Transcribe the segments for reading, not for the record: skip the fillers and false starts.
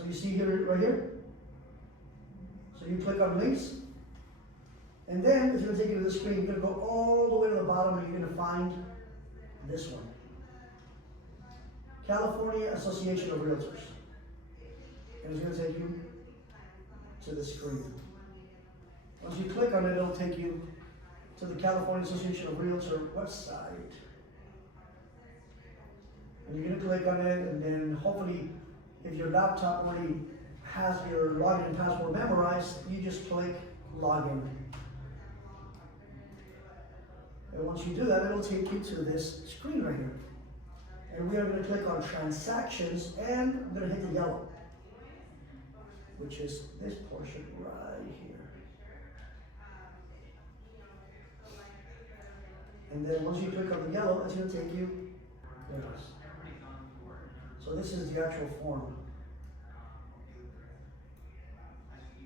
So you see here, right here? So you click on links, and then it's going to take you to the screen. You're going to go all the way to the bottom, and you're going to find this one. California Association of Realtors. And it's going to take you to the screen. Once you click on it, it'll take you to the California Association of Realtors website. And you're going to click on it, and then hopefully, if your laptop already has your login and password memorized, you just click login. And once you do that, it'll take you to this screen right here. And we are going to click on transactions, and I'm going to hit the yellow, which is this portion right here. And then once you click on the yellow, it's going to take you there. So this is the actual form.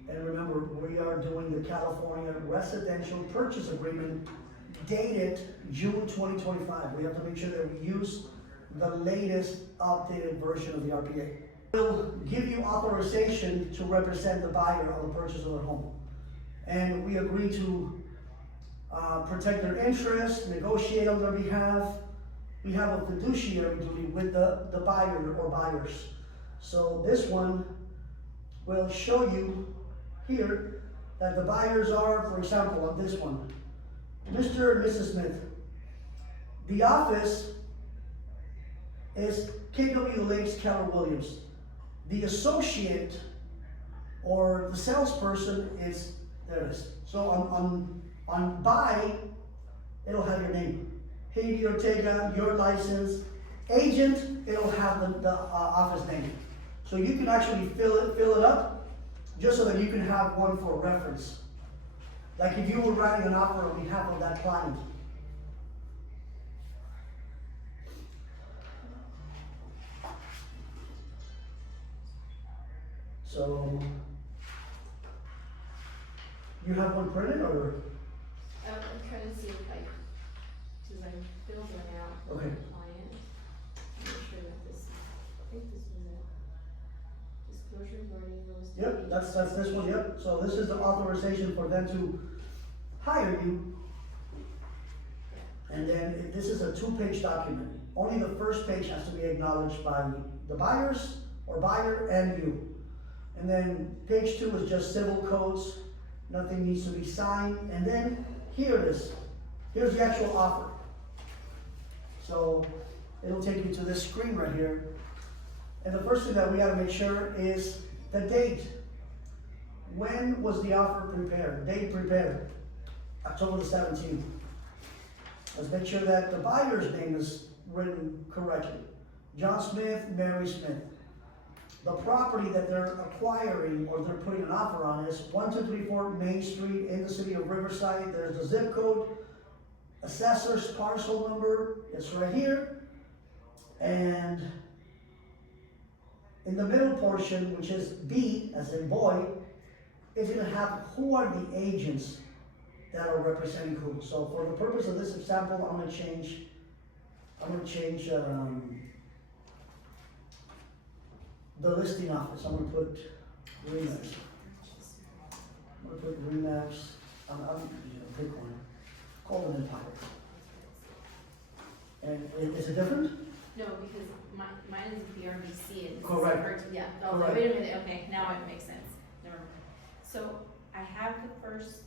And remember, we are doing the California Residential Purchase Agreement dated June 2025. We have to make sure that we use the latest updated version of the RPA. We'll give you authorization to represent the buyer on the purchase of their home. And we agree to protect their interests, negotiate on their behalf. We have a fiduciary duty with the buyer or buyers. So this one will show you here that the buyers are, for example, on this one, Mr. and Mrs. Smith. The office is KW Lakes Keller Williams. The associate or the salesperson is, there it is. So on buy, it'll have your name. Haiti Ortega, your license. Agent, it'll have the office name. So you can actually fill it up just so that you can have one for reference. Like if you were writing an offer on behalf of that client. So, you have one printed or? I'm trying to see if because I filled one out for Okay. the client. I'm not sure that this, I think this was it. Disclosure regarding real estate. Yep, that's this one, yep. So this is the authorization for them to hire you. And then this is a 2-page document. Only the first page has to be acknowledged by the buyers or buyer and you. And then page 2 is just civil codes. Nothing needs to be signed. And then here it is. Here's the actual offer. So it'll take you to this screen right here. And the first thing that we gotta make sure is the date. When was the offer prepared? Date prepared. October the 17th. Let's make sure that the buyer's name is written correctly. John Smith, Mary Smith. The property that they're acquiring or they're putting an offer on is 1234 Main Street in the city of Riverside. There's the zip code, assessor's parcel number, it's right here. And in the middle portion, which is B, as in boy, it's gonna have who are the agents that are representing who. So for the purpose of this example, I'm gonna change the listing office. I'm gonna put Remax. I'm gonna put Remax. Pick one. Call it Empire. And is it different? No, because mine is BRBC and. Correct. Yeah, oh, Correct. wait a minute, okay, now it makes sense, never mind. So I have the first,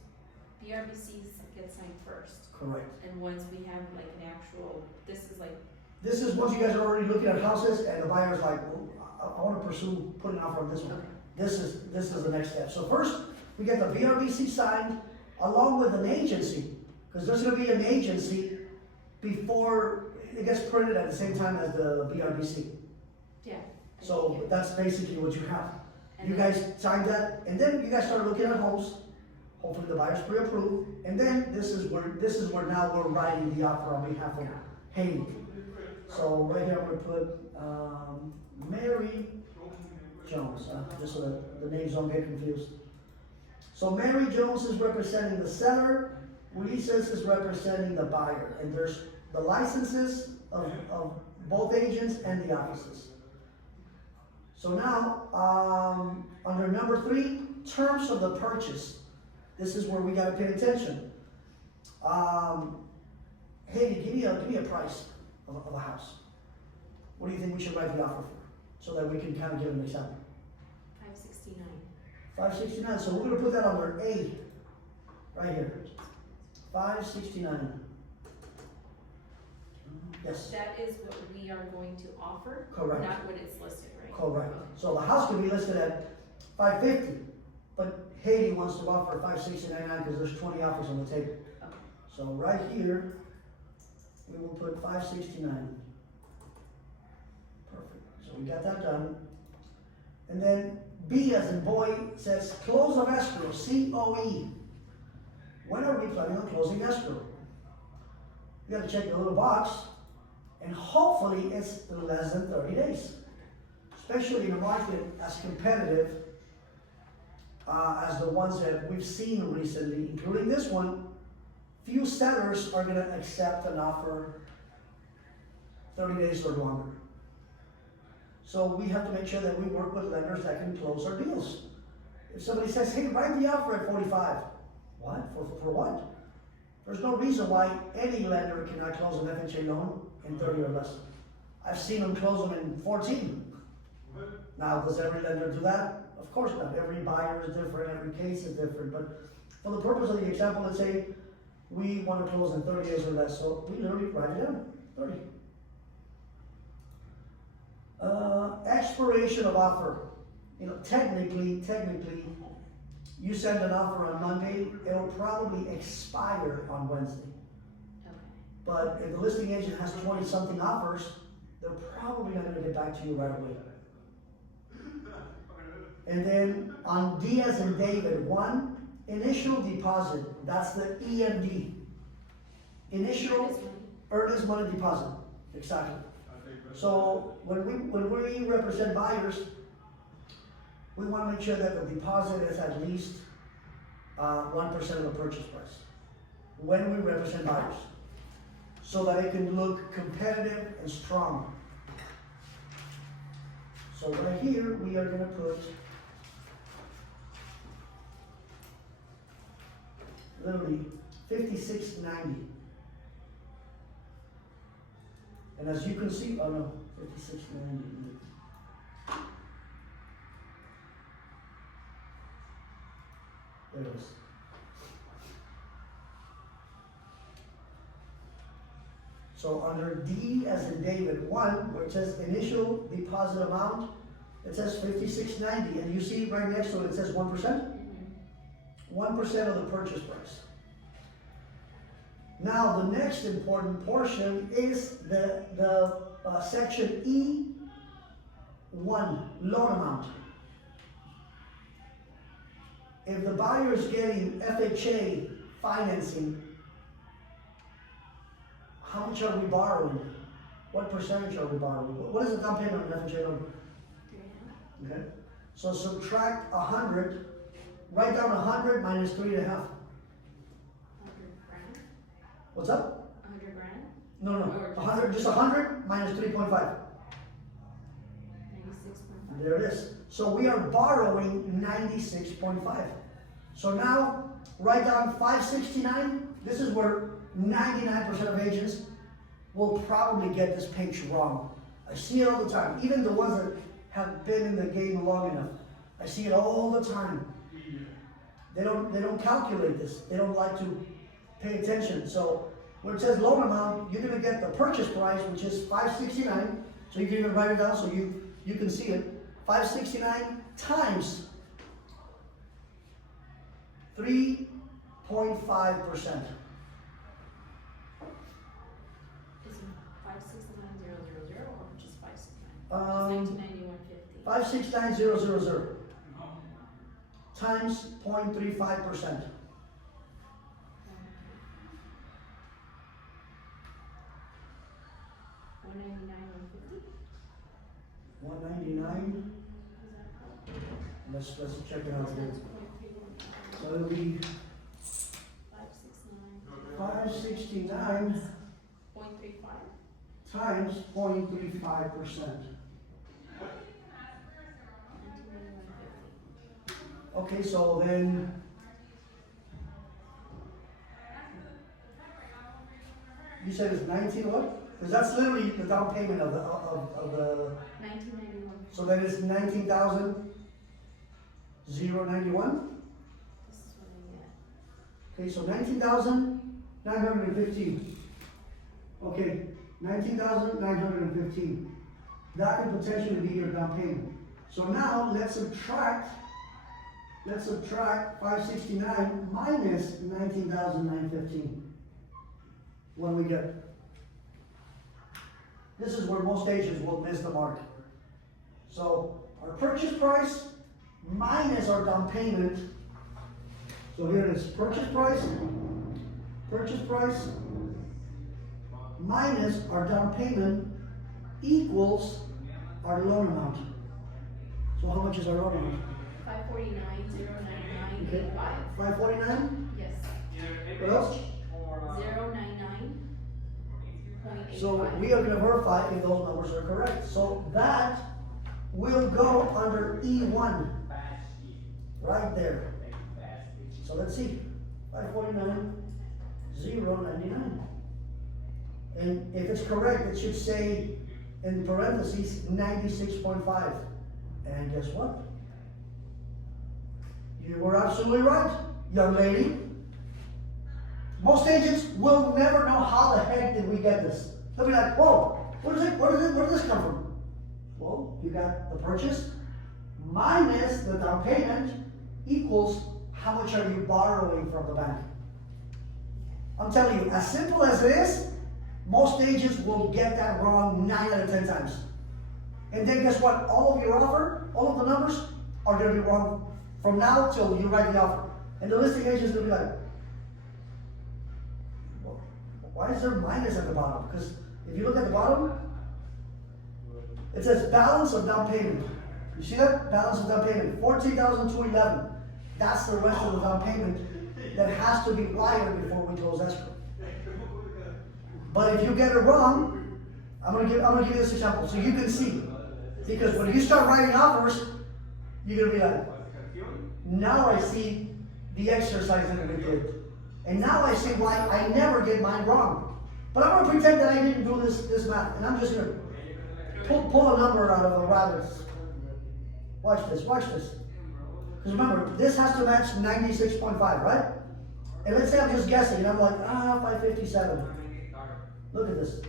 BRBC gets signed first, Correct. and once we have like an actual, this is like, This is once you guys are already looking at houses and the buyer's like, well, I wanna pursue putting an offer on this one. okay, This is the next step. So first, we get the BRBC signed along with an agency, because there's gonna be an agency before it gets printed at the same time as the BRBC. yeah. So that's basically what you have. And You then- guys signed that, and then you guys start looking at homes. Hopefully the buyer's pre-approved, and then this is where now we're writing the offer on behalf of Haiti. So right here I'm gonna put Mary Jones, just so that the names don't get confused. So Mary Jones is representing the seller, Ulises is representing the buyer, and there's the licenses of both agents and the offices. So now, under number 3, terms of the purchase. This is where we gotta pay attention. Hey, give me a price of a house. What do you think we should write the offer for? So that we can kind of give an example. 569. 569, so we're gonna put that under A, right here. 569. Yes, That is what we are going to offer? Correct. Not what it's listed, right? correct. Okay. So the house can be listed at 550, but Haiti wants to offer 569 because there's 20 offers on the table. Okay. So right here, we will put 569. Perfect, so we got that done. And then B as in boy says close of escrow, COE. When are we planning on closing escrow? You gotta check the little box, and hopefully it's less than 30 days. Especially in a market as competitive as the ones that we've seen recently, including this one. Few sellers are gonna accept an offer 30 days or longer. So we have to make sure that we work with lenders that can close our deals. If somebody says, hey, write the offer at 45, what? For what? There's no reason why any lender cannot close an FHA loan in 30 or less. I've seen them close them in 14. Now, does every lender do that? Of course not. Every buyer is different, every case is different, but for the purpose of the example, let's say we want to close in 30 days or less, so we literally write it down, 30. Expiration of offer. You know, technically, you send an offer on Monday, it'll probably expire on Wednesday. Okay. But if the listing agent has 20-something offers, they're probably not gonna get back to you right away. And then on D as in David, 1, initial deposit, that's the EMD. Initial earnest money deposit, exactly. So when we represent buyers, we want to make sure that the deposit is at least 1% of the purchase price when we represent buyers, so that it can look competitive and strong. So right here, we are going to put literally $56.90. And as you can see, oh no, $56.90. There it is. So under D as in David 1, where it says initial deposit amount, it says $56.90, and you see right next to it, it says 1%. 1% of the purchase price. Now the next important portion is the section E1, loan amount. If the buyer is getting FHA financing, how much are we borrowing? What percentage are we borrowing? What is the down payment on an FHA loan? 3.5. Okay. So subtract 100, write down 100 minus 3.5. 100 grand. What's up? 100 grand. No, Or 100, just 100 minus 3.5. 96.5. There it is. So we are borrowing 96.5. So now, write down 569. This is where 99% of agents will probably get this page wrong. I see it all the time. Even the ones that have been in the game long enough. I see it all the time. They don't calculate this. They don't like to pay attention. So when it says loan amount, you're gonna get the purchase price, which is 569. So you can even write it down so you can see it. 569 times 3.5%. Is it 569,000 or just 569? Just 569,000 times 0.35%. 199. Let's check it out here. So it'll be 569 0.35. times 0.35%. Okay, so then. You said it's 19 what? Because that's literally the down payment of the, 1991. so then it's 19,000, 091? This is what I get. Okay, so 19,915. Okay, 19,915. That could potentially be your down payment. So now let's subtract 569 minus 19,915. What do we get? This is where most agents will miss the mark. So our purchase price minus our down payment. So here it is, purchase price minus our down payment equals our loan amount. So how much is our loan amount? 549,099.85. Okay. 549? Yes. What else? 099.85. So we are gonna verify if those numbers are correct. So that will go under E1, right there. So let's see, 549,099. And if it's correct, it should say in parentheses 96.5. And guess what? You were absolutely right, young lady. Most agents will never know how the heck did we get this. They'll be like, whoa, where did this come from? Well, you got the purchase minus the down payment equals how much are you borrowing from the bank. I'm telling you, as simple as it is, most agents will get that wrong 9 out of 10 times. And then guess what? All of your offer, all of the numbers are going to be wrong from now till you write the offer. And the listing agent is going to be like, well, why is there minus at the bottom? Because if you look at the bottom, it says balance of down payment. You see that? Balance of down payment, 14,211. That's the rest of the down payment that has to be wired before we close escrow. But if you get it wrong, I'm gonna give you this example so you can see. Because when you start writing offers, you're gonna be like, now I see the exercise that we did. And now I see why I never get mine wrong. But I'm gonna pretend that I didn't do this math, and I'm just gonna pull a number out of a rabbit's. Watch this. Because remember, this has to match 96.5, right? And let's say I'm just guessing, and I'm like, 557. Look at this.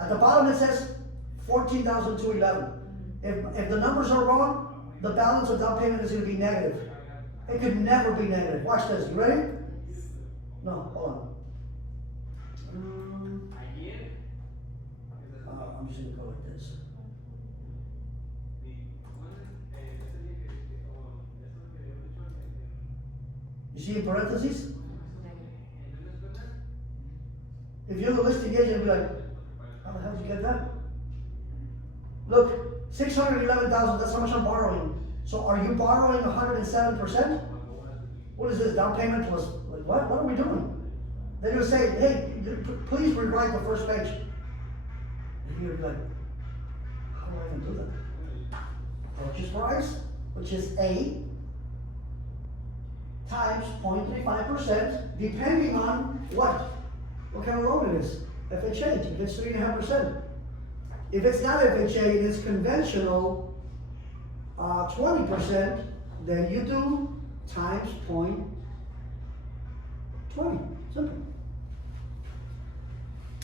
At the bottom it says 14,211. If the numbers are wrong, the balance of down payment is going to be negative. It could never be negative. Watch this. You ready? No, hold on. I'm just going to go like this. You see in parentheses? If you're the listing agent, you'll be like, how the hell did you get that? Look, 611,000, that's how much I'm borrowing. So are you borrowing 107%? What is this, down payment plus, like what? What are we doing? They're gonna say, hey, please rewrite the first page. And you're like, how do I even do that? Purchase price, which is A, times 0.35%, depending on what kind of loan it is. FHA, if it's 3.5%. If it's not FHA, it is conventional 20%, then you do times 0.20. Simple.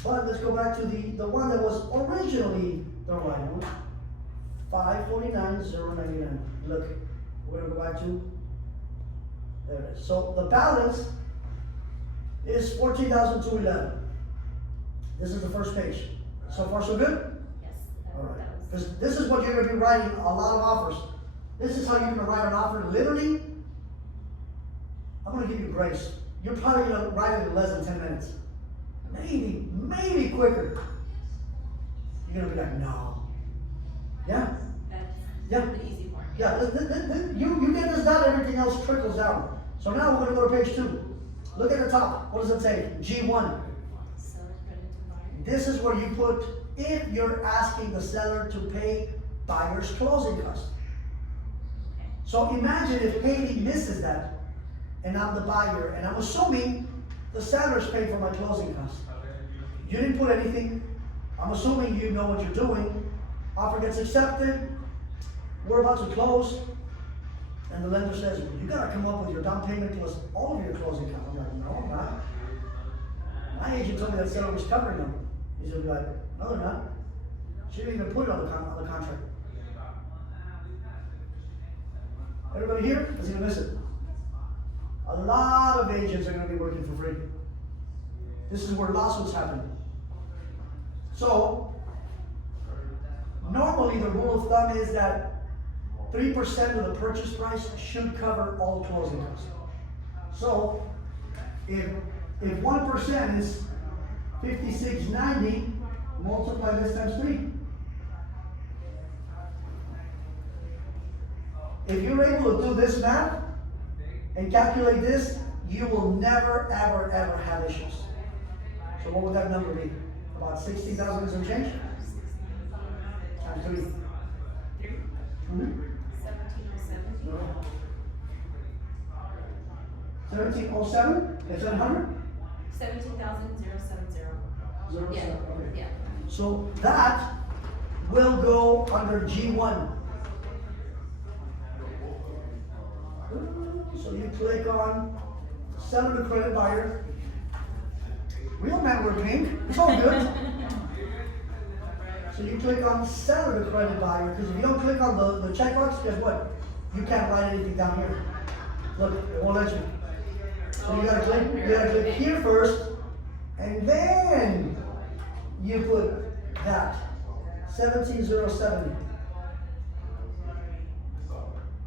But let's go back to the one that was originally the right one. 549,099. Look, we're gonna go back to, there it is. So the balance is 14,211. This is the first page. So far so good? Yes. All right. Because this is what you're going to be writing a lot of offers. This is how you're going to write an offer. Literally, I'm going to give you grace. You're probably going to write it in less than 10 minutes. Maybe quicker. You're going to be like, no. Yeah? That's the easy part. Yeah, you get this done, everything else trickles down. So now we're going to go to page 2. Look at the top. What does it say? G1. Seller credit to buyer. This is where you put if you're asking the seller to pay buyer's closing costs. Okay. So imagine if Haley misses that, and I'm the buyer, and I'm assuming the seller's paid for my closing costs. You didn't put anything, I'm assuming you know what you're doing, offer gets accepted, we're about to close, and the lender says, you gotta come up with your down payment plus all of your closing costs. I'm like, no, I'm not. My agent told me that seller was covering them. He's gonna be like, no, they're not. She didn't even put it on the contract. Everybody here is gonna miss it. A lot of agents are gonna be working for free. This is where lawsuits happen. So, normally the rule of thumb is that 3% of the purchase price should cover all closing costs. So, if 1% is $56.90, multiply this times 3. If you're able to do this math and calculate this, you will never, ever, ever have issues. So what would that number be? About 60,000 and some change? Times 3. 1707? Is that 100? 17,070. Yeah, Okay. yeah. So that will go under G1. So you click on seller to credit buyer. Real men wear pink. It's all good. So you click on seller to credit buyer, because if you don't click on the checkbox, guess what? You can't write anything down here. Look, it won't let you. So you gotta click here first, and then you put that 17070.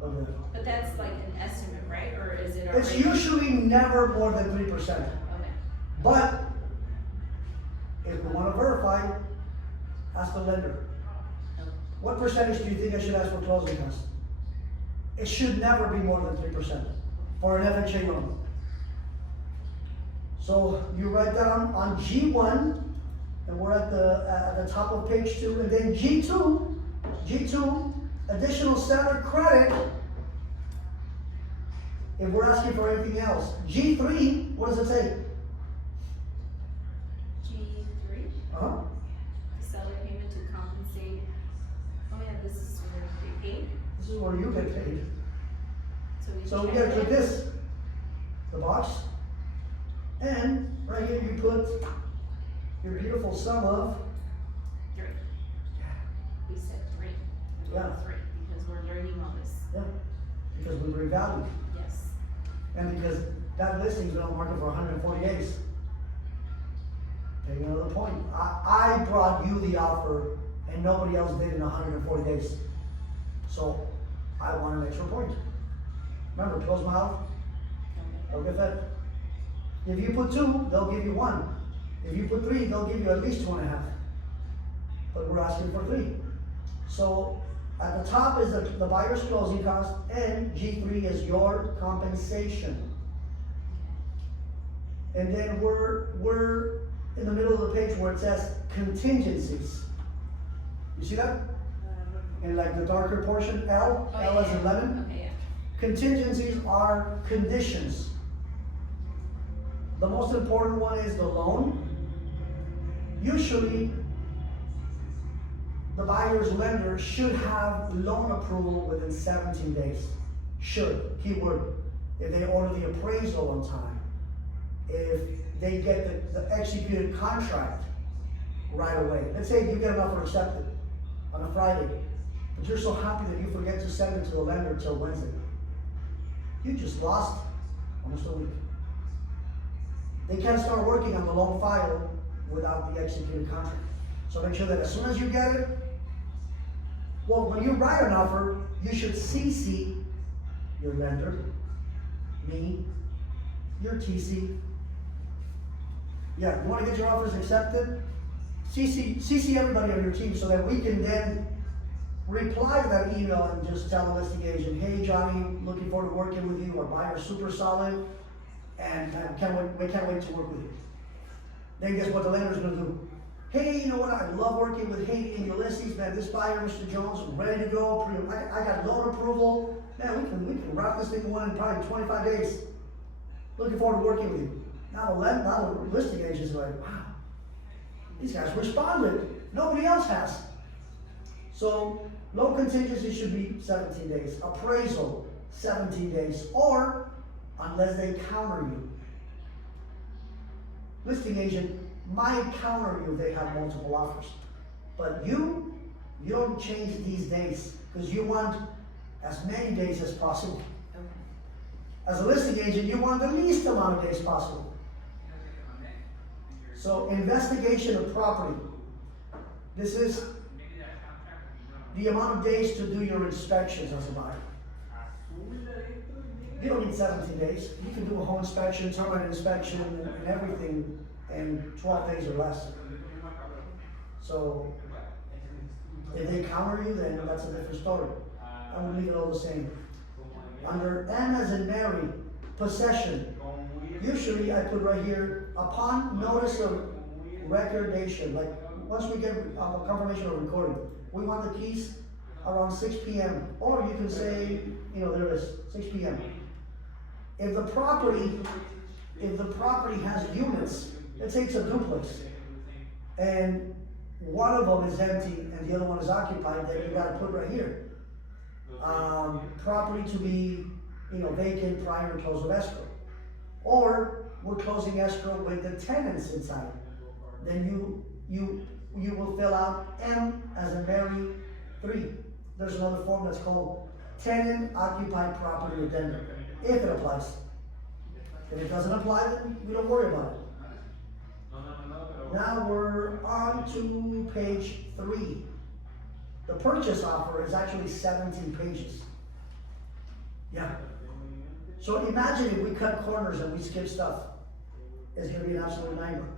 Okay. But that's like an estimate, right? Or is it already? It's usually never more than 3%. Okay. But if we want to verify, ask the lender. What percentage do you think I should ask for closing costs? It should never be more than 3% for an FHA loan. So you write that on G1, and we're at the top of page 2, and then G2, additional seller credit. If we're asking for anything else, G3, what does it say? G3? Huh? Seller payment to compensate. Oh yeah, this is where they paid. This is where you get paid. So you check gotta click it. this, the box, and right here you put your beautiful sum of, 3. We said 3. We Yeah. went 3 because we're learning all this. yeah, because we revalued, Yes. and because that listing's been on the market for 140 days. Take another point. I brought you the offer, and nobody else did in 140 days. So I want an extra point. Remember, close mouth, don't get fed. If you put 2, they'll give you 1. If you put 3, they'll give you at least 2.5. But we're asking for 3. So at the top is the buyer's closing cost, and G3 is your compensation. And then we're in the middle of the page where it says contingencies. You see that? In like the darker portion, L, Oh, L yeah, as in yeah. lemon. Okay, yeah. Contingencies are conditions. The most important one is the loan. Usually, the buyer's lender should have loan approval within 17 days. Should, keyword. If they order the appraisal on time. If they get the executed contract right away. Let's say you get an offer accepted on a Friday, but you're so happy that you forget to send it to the lender till Wednesday. You just lost almost a week. They can't start working on the loan file without the executed contract. So make sure that as soon as you get it, well, when you write an offer, you should CC your lender, me, your TC. Yeah, you want to get your offers accepted? CC everybody on your team so that we can then reply to that email and just tell the listing agent, hey Johnny, looking forward to working with you. Our buyer's super solid, and we can't wait to work with you. Then guess what the lender's gonna do? hey, you know what, I love working with Haiti and Ulysses, man, this buyer, Mr. Jones, ready to go, I got loan approval, man, we can wrap this thing one in probably 25 days. Looking forward to working with you. Now the listing agents are like, wow, these guys responded, nobody else has. So, loan contingency should be 17 days, appraisal, 17 days, or unless they counter you. Listing agent might counter you if they have multiple offers. But you don't change these days because you want as many days as possible. Okay. As a listing agent, you want the least amount of days possible. So investigation of property. This is the amount of days to do your inspections as a buyer. You don't need 17 days. You can do a home inspection, termite inspection, and everything in 12 days or less. So if they counter you, then that's a different story. I will leave it all the same. Under M as in Mary, possession. Usually I put right here, upon notice of recordation, like once we get a confirmation of recording, we want the keys around 6 p.m. Or you can say, there it is, 6 p.m. If the property has units, it takes a duplex, and one of them is empty and the other one is occupied, then you gotta put right here. Property to be, vacant prior to close of escrow. Or we're closing escrow with the tenants inside. Then you will fill out M as in Mary 3. There's another form that's called tenant occupied property addendum, if it applies. If it doesn't apply, then we don't worry about it. Now we're on to page 3. The purchase offer is actually 17 pages. Yeah. So imagine if we cut corners and we skip stuff. It's going to be an absolute nightmare.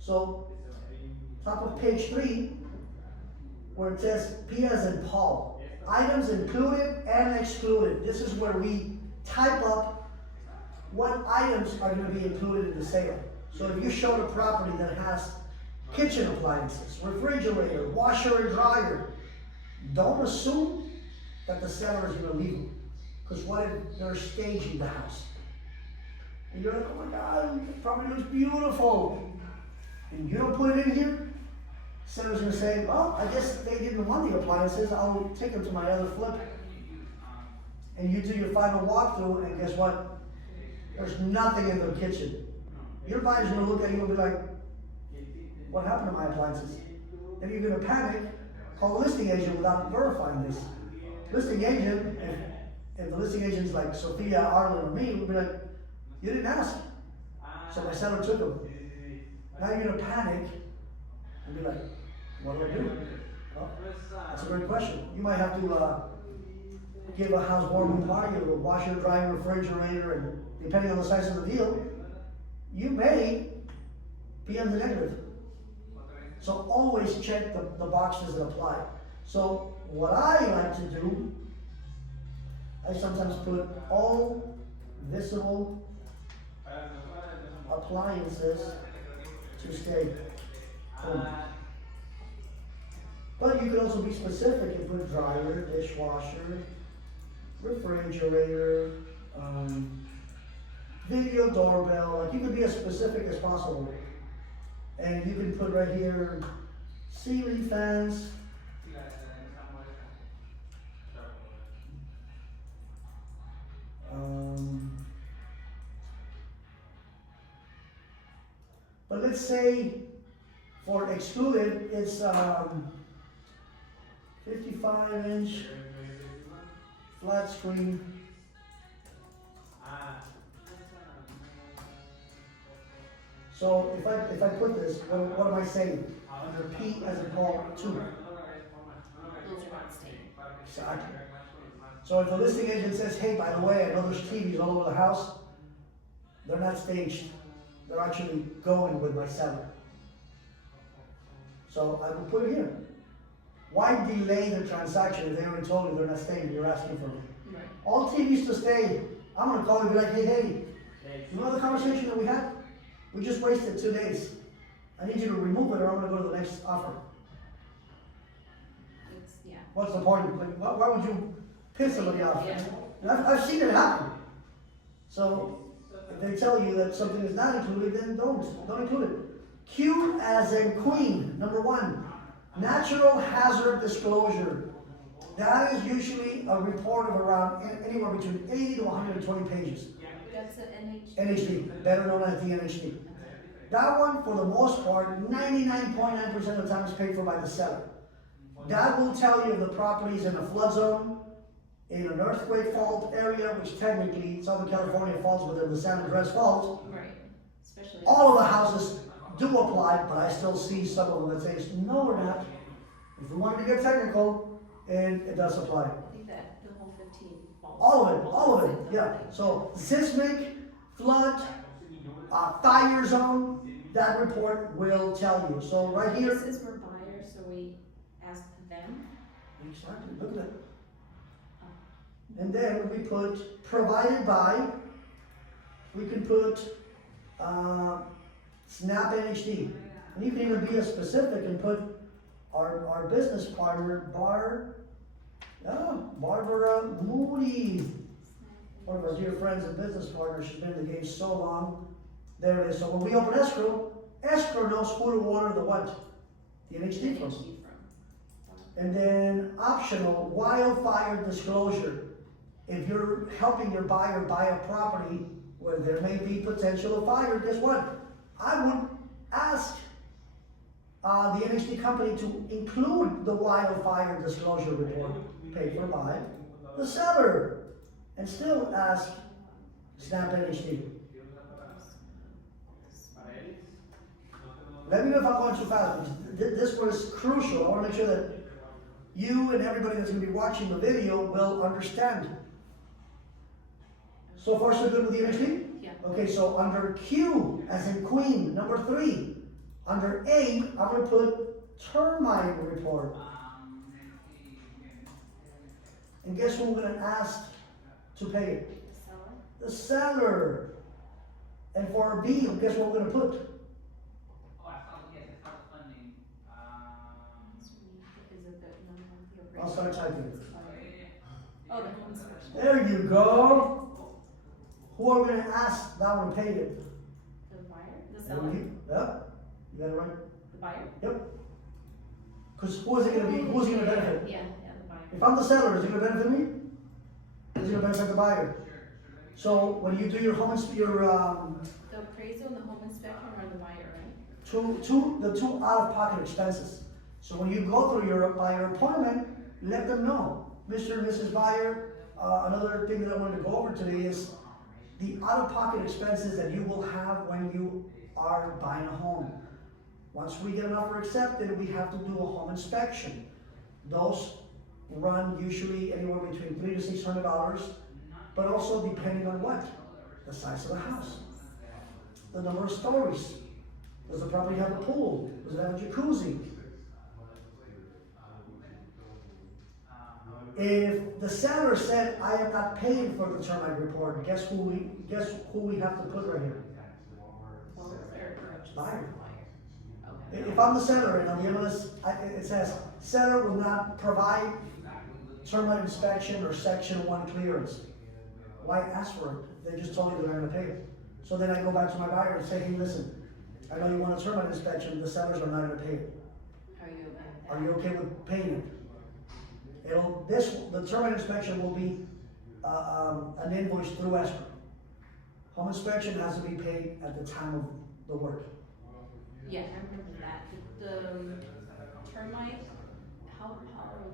So, top of page 3, where it says P as in Paul, items included and excluded. This is where we type up what items are going to be included in the sale. So if you showed a property that has kitchen appliances, refrigerator, washer and dryer, don't assume that the seller is going to leave them. Because what if they're staging the house? And you're like, oh my God, the property looks beautiful. And you don't put it in here, seller's going to say, well, I guess they didn't want the appliances, I'll take them to my other flip. And you do your final walkthrough, and guess what? There's nothing in the kitchen. Your buyer's going to look at you and be like, what happened to my appliances? Then you're going to panic, call the listing agent without verifying this. Listing agent, if the listing agent's like Sophia, Arlen, or me, we'll be like, you didn't ask. So my seller took them. Now you're going to panic and be like, what do I do? Well, that's a great question. You might have to give a housewarming party, a washer, dryer, refrigerator, and depending on the size of the deal, you may be in the negative. So always check the boxes that apply. So what I like to do, I sometimes put all visible appliances to stay home. But you could also be specific and put dryer, dishwasher, refrigerator, video doorbell. Like you could be as specific as possible. And you can put right here ceiling fans. But let's say for excluded, it's 55-inch flat screen. So if I put this, what am I saying? Under P as in Paul 2. Those are not staying. Exactly. So if the listing agent says, hey, by the way, I know there's TVs all over the house, they're not staged. They're actually going with my seller. So I will put it here. Why delay the transaction if they already told you they're not staying? You're asking for them. Right. All TVs to stay. I'm going to call you and be like, hey, you know the conversation that we had? We just wasted 2 days. I need you to remove it or I'm gonna go to the next offer. It's, yeah. What's the point? Like, why would you piss somebody off? Yeah. And I've seen it happen. So, if they tell you that something is not included, then don't include it. Q as in queen, number 1, natural hazard disclosure. That is usually a report of around anywhere between 80 to 120 pages. That's an NHD, better known as the NHD. That one, for the most part, 99.9% of the time is paid for by the seller. That will tell you if the property is in a flood zone, in an earthquake fault area, which technically Southern California falls within the San Andreas Fault. Right, especially. All of the houses do apply, but I still see some of them that say, no, we're not. If we wanted to get technical, and it does apply. I think that the whole 15 falls. All of it, yeah. So seismic, flood, fire zone, that report will tell you. So right here. This is for buyers, so we ask them. Exactly, look at that. And then we put provided by, we can put Snap NHD. And you can even be as specific and put our business partner, Barbara Moody. One of our dear friends and business partners. She's been in the game so long. There it is. So when we open escrow knows who to order the what? The NHD from. And then optional, wildfire disclosure. If you're helping your buyer buy a property where there may be potential of fire, guess what? I would ask the NHD company to include the wildfire disclosure report paid for by the seller, and still ask Snap NHD. Let me know if I'm going too fast, because this was crucial. I want to make sure that you and everybody that's going to be watching the video will understand. So far, so good with the NHD? Yeah. Okay, so under Q, as in queen, number 3. Under A, I'm going to put termite report. And guess who we're going to ask to pay it? The seller. And for B, guess what we're going to put? I'll start typing. Oh, the home inspection. There you go. Who are we going to ask that one paid it? The buyer? The seller? Yep. You got it right? The buyer? Yep. Because who is it going to be? Who's going to benefit? Yeah, the buyer. If I'm the seller, is it going to benefit me? Is it going to benefit the buyer? So when you do your home The appraisal and the home inspection are the buyer, right? the two out-of-pocket expenses. So when you go through your buyer appointment, let them know, Mr. and Mrs. Buyer. Another thing that I wanted to go over today is the out-of-pocket expenses that you will have when you are buying a home. Once we get an offer accepted, we have to do a home inspection. Those run usually anywhere between $300 to $600, but also depending on what? The size of the house, the number of stories. Does the property have a pool? Does it have a jacuzzi? If the seller said, I am not paying for the termite report, guess who we have to put right here? Buyer. Okay. If I'm the seller and on the MLS it says, seller will not provide termite inspection or section 1 clearance. Why ask for it? They just told me they're not going to pay it. So then I go back to my buyer and say, hey, listen, I know you want a termite inspection, the sellers are not going to pay it. Are you okay with that? Are you okay with paying it? The termite inspection will be an invoice through escrow. Home inspection has to be paid at the time of the work. Yeah, I remember that. The termite, how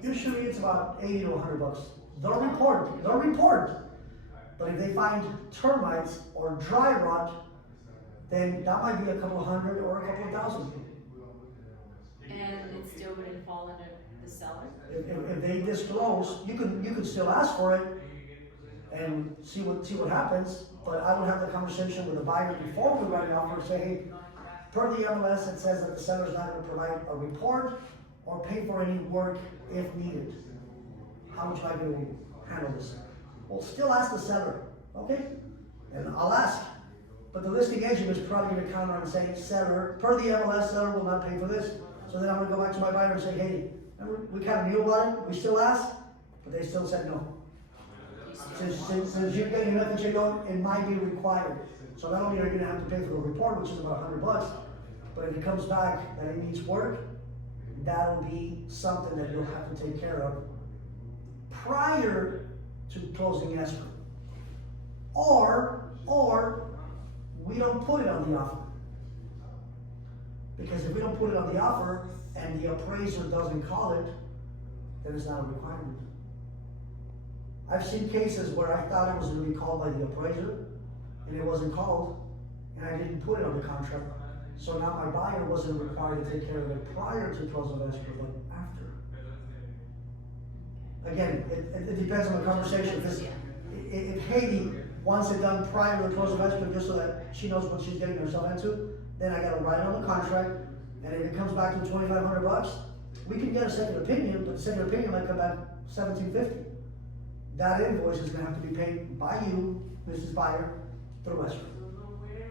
Usually it's about 80 to 100 bucks. They'll report. But if they find termites or dry rot, then that might be a couple of hundred or a couple of thousand. And it still wouldn't fall under the seller? If they disclose, you can still ask for it and see what happens. But I would have the conversation with the buyer before we write an offer and say, hey, per the MLS, it says that the seller is not going to provide a report or pay for any work if needed. How would you like to handle this? We'll still ask the seller, okay? And I'll ask, But the listing agent is probably gonna counter and say, seller, per the MLS, seller will not pay for this. So then I'm gonna go back to my buyer and say, hey, remember, we kinda knew about it, we still asked, but they still said no. Since you're getting enough that you don't, it might be required. So not only are you gonna have to pay for the report, which is about $100, but if it comes back that it needs work, that'll be something that you'll have to take care of prior to closing escrow. Or we don't put it on the offer. Because if we don't put it on the offer and the appraiser doesn't call it, then it's not a requirement. I've seen cases where I thought it was gonna be called by the appraiser and it wasn't called, and I didn't put it on the contract. So now my buyer wasn't required to take care of it prior to close of escrow, but after. Again, it depends on the conversation. If Haiti wants it done prior to the close of escrow, just so that she knows what she's getting herself into, then I gotta write it on the contract, and if it comes back to $2,500, we can get a second opinion, but the second opinion might come back $1,750. That invoice is gonna have to be paid by you, Mrs. Buyer, through escrow,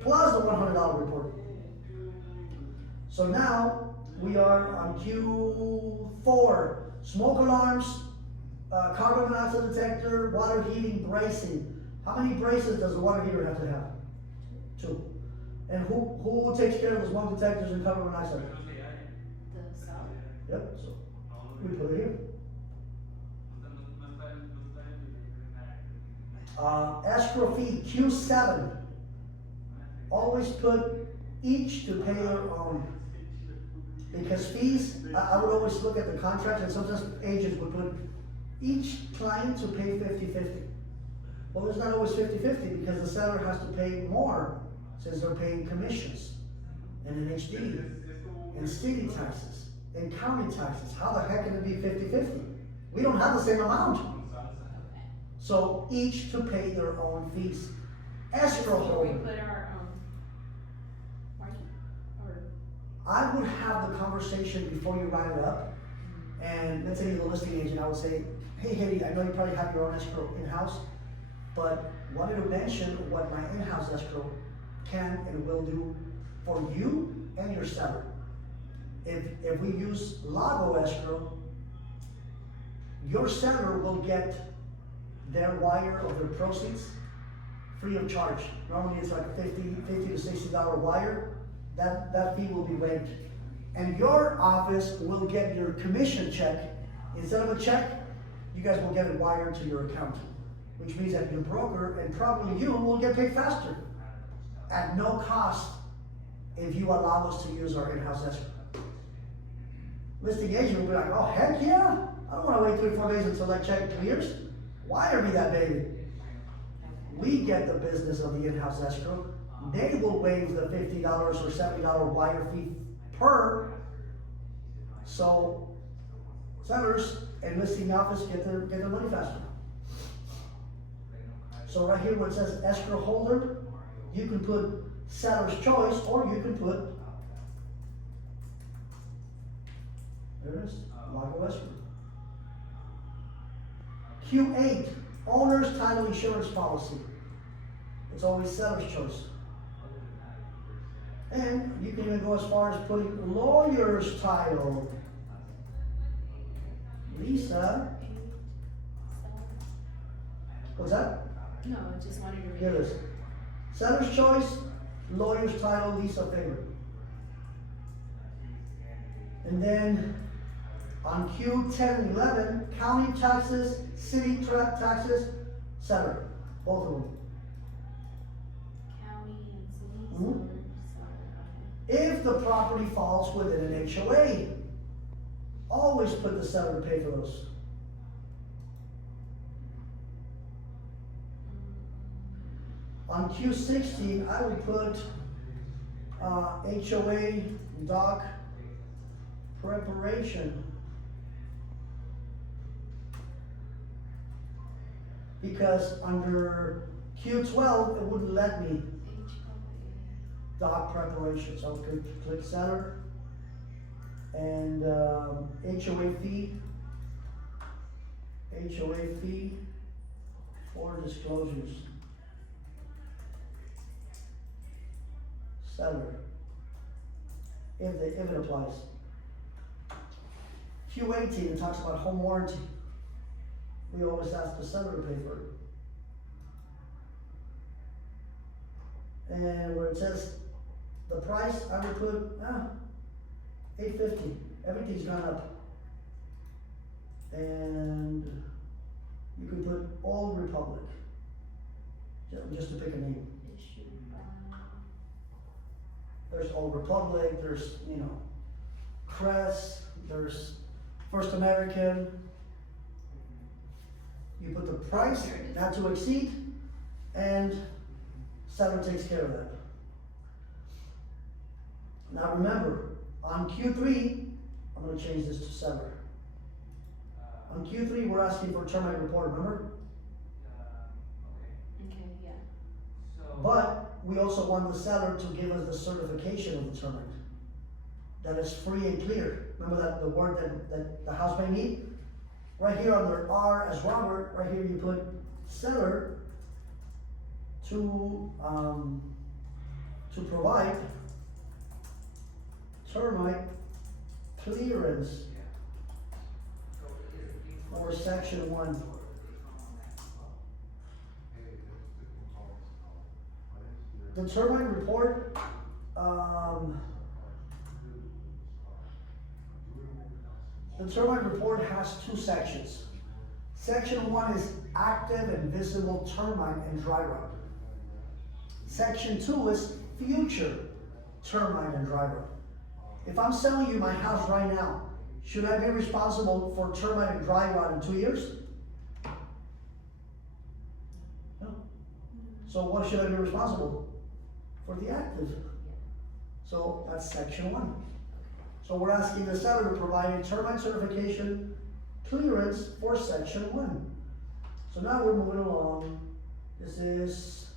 plus the $100 report. So now we are on Q4, smoke alarms, carbon monoxide detector, water heating, bracing. How many braces does a water heater have to have? 2. And who takes care of the smoke detectors and carbon monoxide? The seller. Yep, so we put it here. Escrow fee, Q7. Always put each to pay their own. Because fees, I would always look at the contract, and sometimes agents would put each client to pay 50-50. Well, it's not always 50-50 because the seller has to pay more since they're paying commissions and an HD and city taxes and county taxes. How the heck can it be 50-50? We don't have the same amount. So each to pay their own fees. Escrow Before we holder. put our margin, or, I would have the conversation before you write it up. And let's say you're the listing agent, I would say, hey, Haiti, I know you probably have your own escrow in-house, but wanted to mention what my in-house escrow can and will do for you and your seller. If we use Lago escrow, your seller will get their wire of their proceeds free of charge. Normally it's like $50 to $60 wire. That fee will be waived. And your office will get your commission check. Instead of a check, you guys will get it wired to your account. Which means that your broker and probably you will get paid faster at no cost if you allow us to use our in-house escrow. Listing agent will be like, oh heck yeah, I don't want to wait 3-4 days until that check clears. Wire me that baby. We get the business of the in-house escrow. They will waive the $50 or $70 wire fee per. So sellers and listing office get their money faster. So right here where it says escrow holder, you can put seller's choice, or you can put, there it is, Lago escrow. Q8, owner's title insurance policy. It's always seller's choice. And you can even go as far as putting lawyer's title. Lisa, what's that? no, I just wanted to read. Here it is. Seller's choice, lawyer's title, Lisa favorite. And then on Q10 and 11, county taxes, city taxes, seller, both of them. County and city, Mhm. seller, If the property falls within an HOA, always put the seller to pay for those. On Q16, I would put HOA doc preparation. Because under Q12, it wouldn't let me doc preparation. So I would click seller and HOA fee for disclosures. seller. If it applies. Q18, it talks about home warranty. We always ask the seller to pay for it. And where it says the price, I would put, $850. Everything's gone up. And you could put Old Republic, just to pick a name. Issued by. There's Old Republic, there's, Crest, there's First American. You put the price, not to exceed, and seller takes care of that. Now remember, on Q3, I'm gonna change this to seller. On Q3, we're asking for termite report, remember? Okay, yeah. But we also want the seller to give us the certification of the termite. That is free and clear. Remember that the word that the house may need? Right here under R as Robert, right here you put seller to provide termite clearance for section 1. The termite report, has 2 sections. Section 1 is active and visible termite and dry rot. Section 2 is future termite and dry rot. If I'm selling you my house right now, should I be responsible for termite and dry rot in 2 years? No. So what should I be responsible for? The active. So that's section 1. So we're asking the seller to provide a termite certification clearance for section 1. So now we're moving along. This is,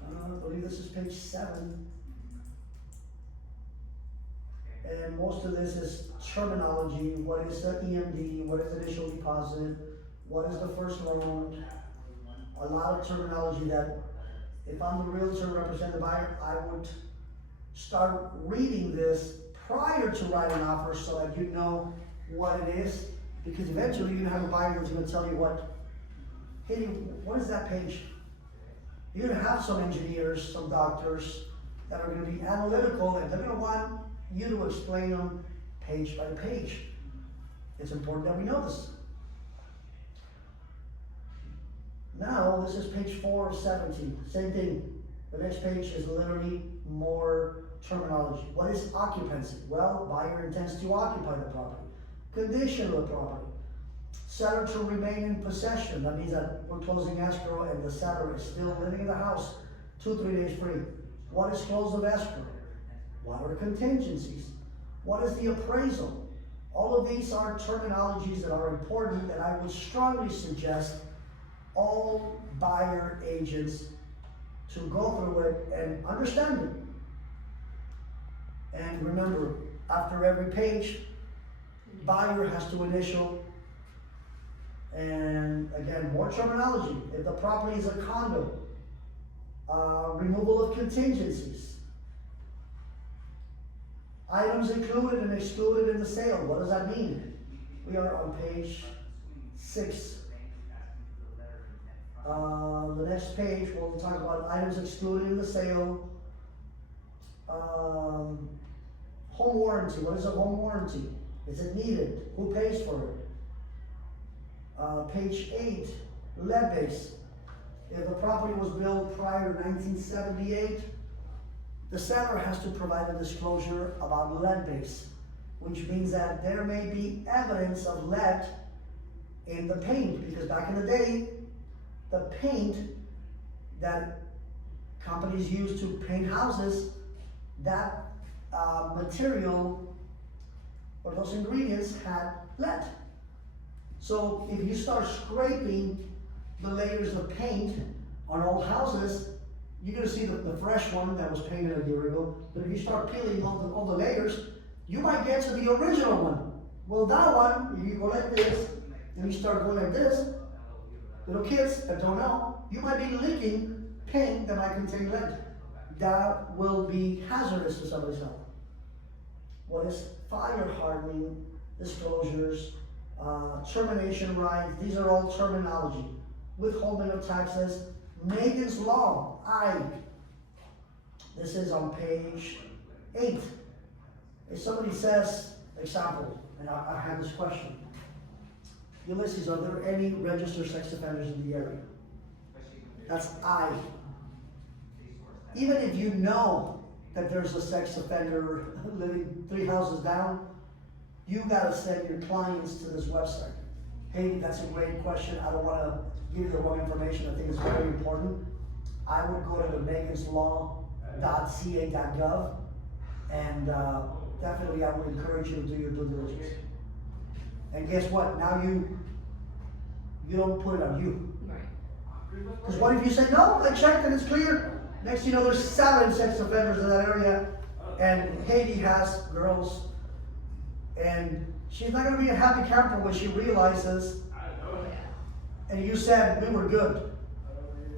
I believe this is page 7. And most of this is terminology. What is the EMD? What is initial deposit? What is the first loan? A lot of terminology that if I'm the realtor representing the buyer, I would start reading this prior to writing an offer so that you know what it is. Because eventually you're gonna have a buyer that's gonna tell you hey, what is that page? You're gonna have some engineers, some doctors that are gonna be analytical and they're gonna want you to explain them page by page. It's important that we know this. Now, this is page 4 of 17. Same thing. The next page is literally more terminology. What is occupancy? Well, buyer intends to occupy the property. Condition of the property. Seller to remain in possession. That means that we're closing escrow and the seller is still living in the house 2-3 days free. What is close of escrow? What are contingencies? What is the appraisal? All of these are terminologies that are important and I would strongly suggest all buyer agents to go through it and understand it. And remember, after every page, buyer has to initial. And again, more terminology. If the property is a condo, removal of contingencies. Items included and excluded in the sale. What does that mean? We are on page 6. The next page, we'll talk about items excluded in the sale. Home warranty. What is a home warranty? Is it needed? Who pays for it? Page 8, lead base. If the property was built prior to 1978, the seller has to provide a disclosure about lead base, which means that there may be evidence of lead in the paint, because back in the day, the paint that companies use to paint houses, that material or those ingredients had lead. So if you start scraping the layers of paint on old houses, you're gonna see the fresh one that was painted a year ago, but if you start peeling all the layers, you might get to the original one. Well, that one, if you go like this, and you start going like this, little kids that don't know, you might be licking paint that might contain lead. that will be hazardous to somebody's health. What is fire hardening, disclosures, termination rights, these are all terminology. Withholding of taxes, Megan's Law, this is on page 8. If somebody says, example, and I have this question. Ulysses, are there any registered sex offenders in the area? That's I. Even if you know that there's a sex offender living 3 houses down, you gotta send your clients to this website. Hey, that's a great question. I don't wanna give you the wrong information. I think it's very important. I would go to the meganslaw.ca.gov and definitely I would encourage you to do your due diligence. And guess what? Now you don't put it on you. Right. Because what if you say, no, I checked and it's clear. Next thing you know, there's 7 sex offenders in that area, and Haiti has girls, and she's not gonna be a happy camper when she realizes, and you said we were good.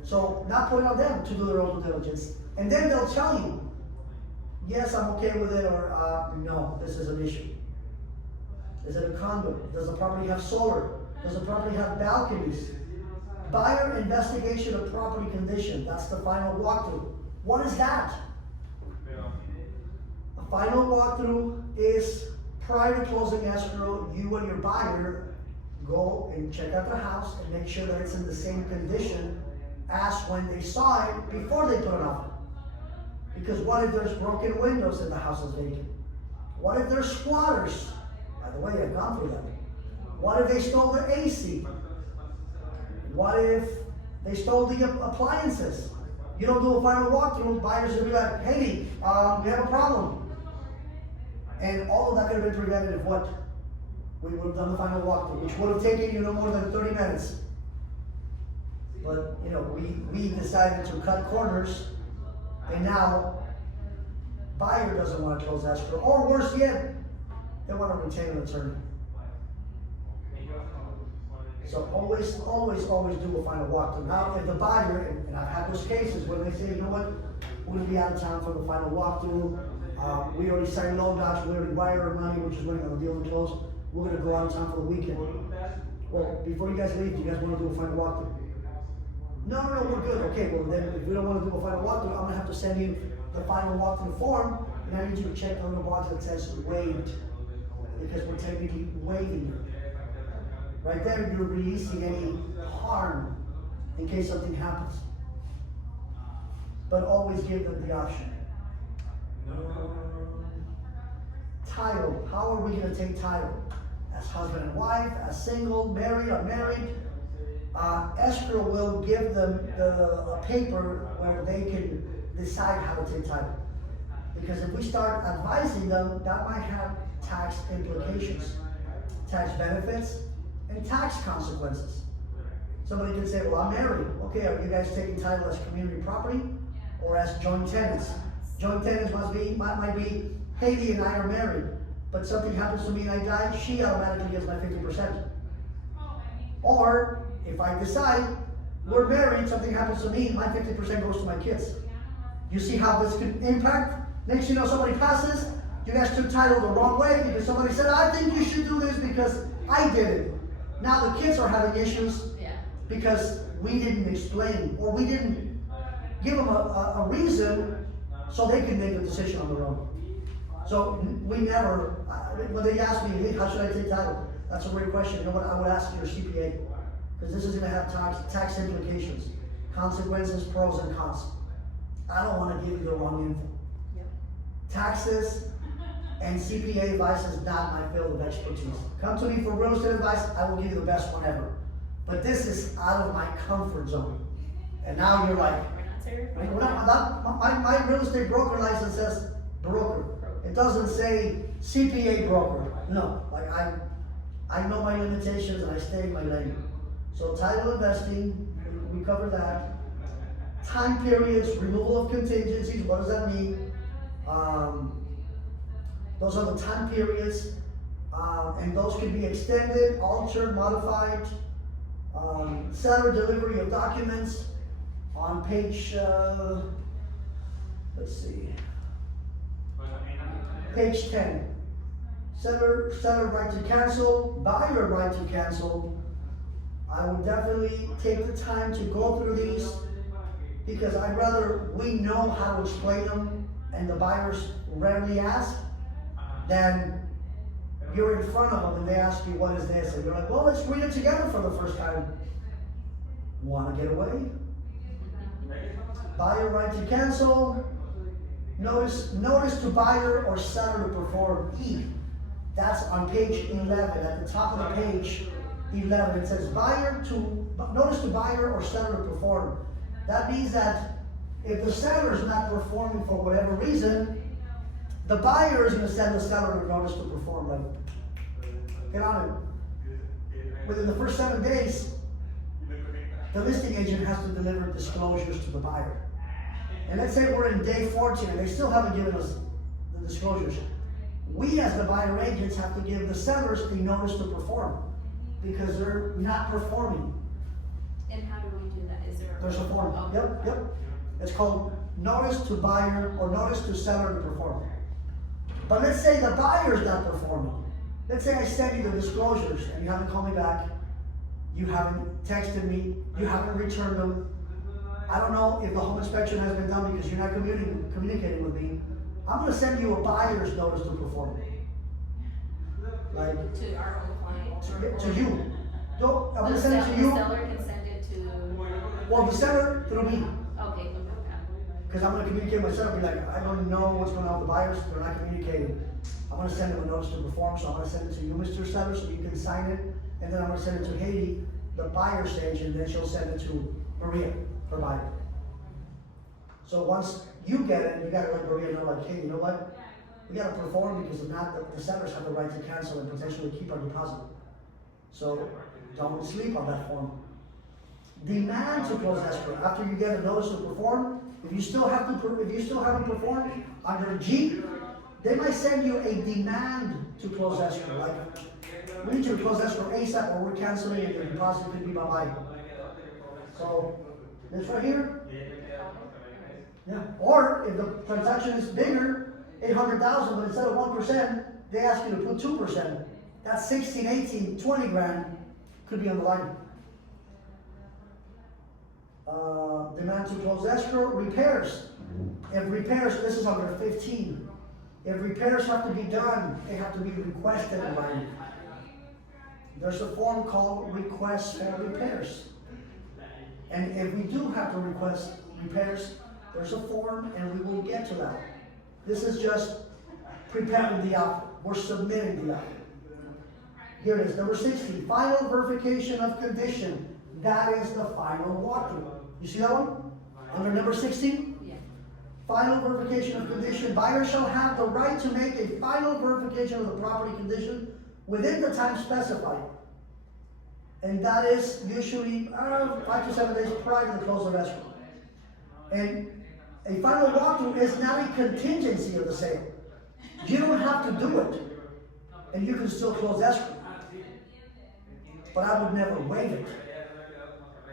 So not putting on them to do their own due diligence. And then they'll tell you, yes, I'm okay with it, or no, this is an issue. Is it a condo? Does the property have solar? Does the property have balconies? Buyer investigation of property condition, that's the final walkthrough. What is that? A final walkthrough is prior to closing escrow, you and your buyer go and check out the house and make sure that it's in the same condition as when they saw it before they put it on. Because what if there's broken windows and the house is vacant? What if there's squatters? By the way, I've gone through that. What if they stole the AC? What if they stole the appliances? You don't do a final walkthrough, buyers will be like, hey, we have a problem. And all of that could have been prevented if what? We would have done the final walkthrough, which would have taken you no more than 30 minutes. But, you know, we decided to cut corners, and now buyer doesn't want to close escrow, or worse yet, they want to retain an attorney. So always do a final walkthrough. Now, if the buyer, and I've had those cases where they say, you know what, we're gonna be out of town for the final walkthrough. We already signed loan docs, we already wired our money, we're just waiting on the deal to close. We're gonna go out of town for the weekend. Well, before you guys leave, do you guys wanna do a final walkthrough? No, we're good. Okay, well then, if we don't wanna do a final walkthrough, I'm gonna have to send you the final walkthrough form, and I need you to check the little box that says waived, because we're technically waiving it. Right there, you're releasing any harm in case something happens. But always give them the option. Title, how are we gonna take title? As husband and wife, as single, married, unmarried? Escrow will give them a paper where they can decide how to take title. Because if we start advising them, that might have tax implications, tax benefits, and tax consequences. Somebody could say, well, I'm married. Okay, are you guys taking title as community property or as joint tenants? Joint tenants might be, Haiti and I are married, but something happens to me and I die, she automatically gets my 50%. Or, if I decide, we're married, something happens to me, my 50% goes to my kids. You see how this could impact? Next you know, somebody passes, you guys took title the wrong way because somebody said, I think you should do this because I did it. Now the kids are having issues because we didn't explain, or we didn't give them a reason so they can make a decision on their own. So we never, when they ask me, hey, how should I take title? That's a great question. You know what, I would ask your CPA, because this is gonna have tax implications, consequences, pros and cons. I don't wanna give you the wrong info. Taxes and CPA advice is not my field of expertise. Come to me for real estate advice, I will give you the best one ever. But this is out of my comfort zone. And now you're like, my real estate broker license says broker. It doesn't say CPA broker. No, like I know my limitations and I stay in my lane. So title investing, we cover that. Time periods, removal of contingencies, what does that mean? Those are the time periods, and those can be extended, altered, modified. Seller delivery of documents on page let's see. Page 10. Seller right to cancel, buyer right to cancel. I would definitely take the time to go through these because I'd rather we know how to explain them and the buyers rarely ask than you're in front of them and they ask you what is this and you're like, well, let's read it together for the first time. Want to get away? Buyer right to cancel. Notice to buyer or seller to perform. E. That's on page 11. At the top of the page 11, it says notice to buyer or seller to perform. That means that if the seller is not performing for whatever reason, the buyer is going to send the seller a notice to perform. Like, get on it. Within the first 7 days, the listing agent has to deliver disclosures to the buyer. And let's say we're in day 14 and they still haven't given us the disclosures. We as the buyer agents have to give the sellers a notice to perform because they're not performing. And how do we do that? Is there There's a form. Oh. Yep. It's called notice to buyer or notice to seller to perform. But let's say the buyer's not performing. Let's say I send you the disclosures and you haven't called me back, you haven't texted me, you haven't returned them. I don't know if the home inspection has been done because you're not communicating with me. I'm going to send you a buyer's notice to perform. Like to our own client? to you. I'm going to send it to you. The seller can send it to. Well, the seller through me. Okay, look at that. Because I'm going to communicate with myself, be like, I don't know what's going on with the buyers, they're not communicating. I'm going to send them a notice to perform, so I'm going to send it to you, Mr. Seller, so you can sign it, and then I'm going to send it to Haiti, the buyer's agent, and then she'll send it to Maria, her buyer. So once you get it, you got to let Maria know, like, hey, you know what? We got to perform because if not, the sellers have the right to cancel and potentially keep our deposit. So don't sleep on that form. Demand to close escrow. After you get a notice to perform, if you still haven't performed under G, they might send you a demand to close escrow. Like, we need you to close escrow ASAP or we're canceling and your deposit could be bye-bye. So this right here. Yeah. Or if the transaction is bigger, 800,000, but instead of 1%, they ask you to put 2%. That's 16, 18, 20 grand could be on the line. Demand to close escrow. Repairs. If repairs, this is under 15. If repairs have to be done, they have to be requested in line. There's a form called request for repairs. And if we do have to request repairs, there's a form and we will get to that. This is just preparing the offer. We're submitting the offer. Here it is, number 60, final verification of condition. That is the final walkthrough. You see that one? Under number 60? Yeah. Final verification of condition. Buyer shall have the right to make a final verification of the property condition within the time specified. And that is usually 5 to 7 days prior to the close of escrow. And a final walkthrough is not a contingency of the sale. You don't have to do it. And you can still close escrow. But I would never waive it.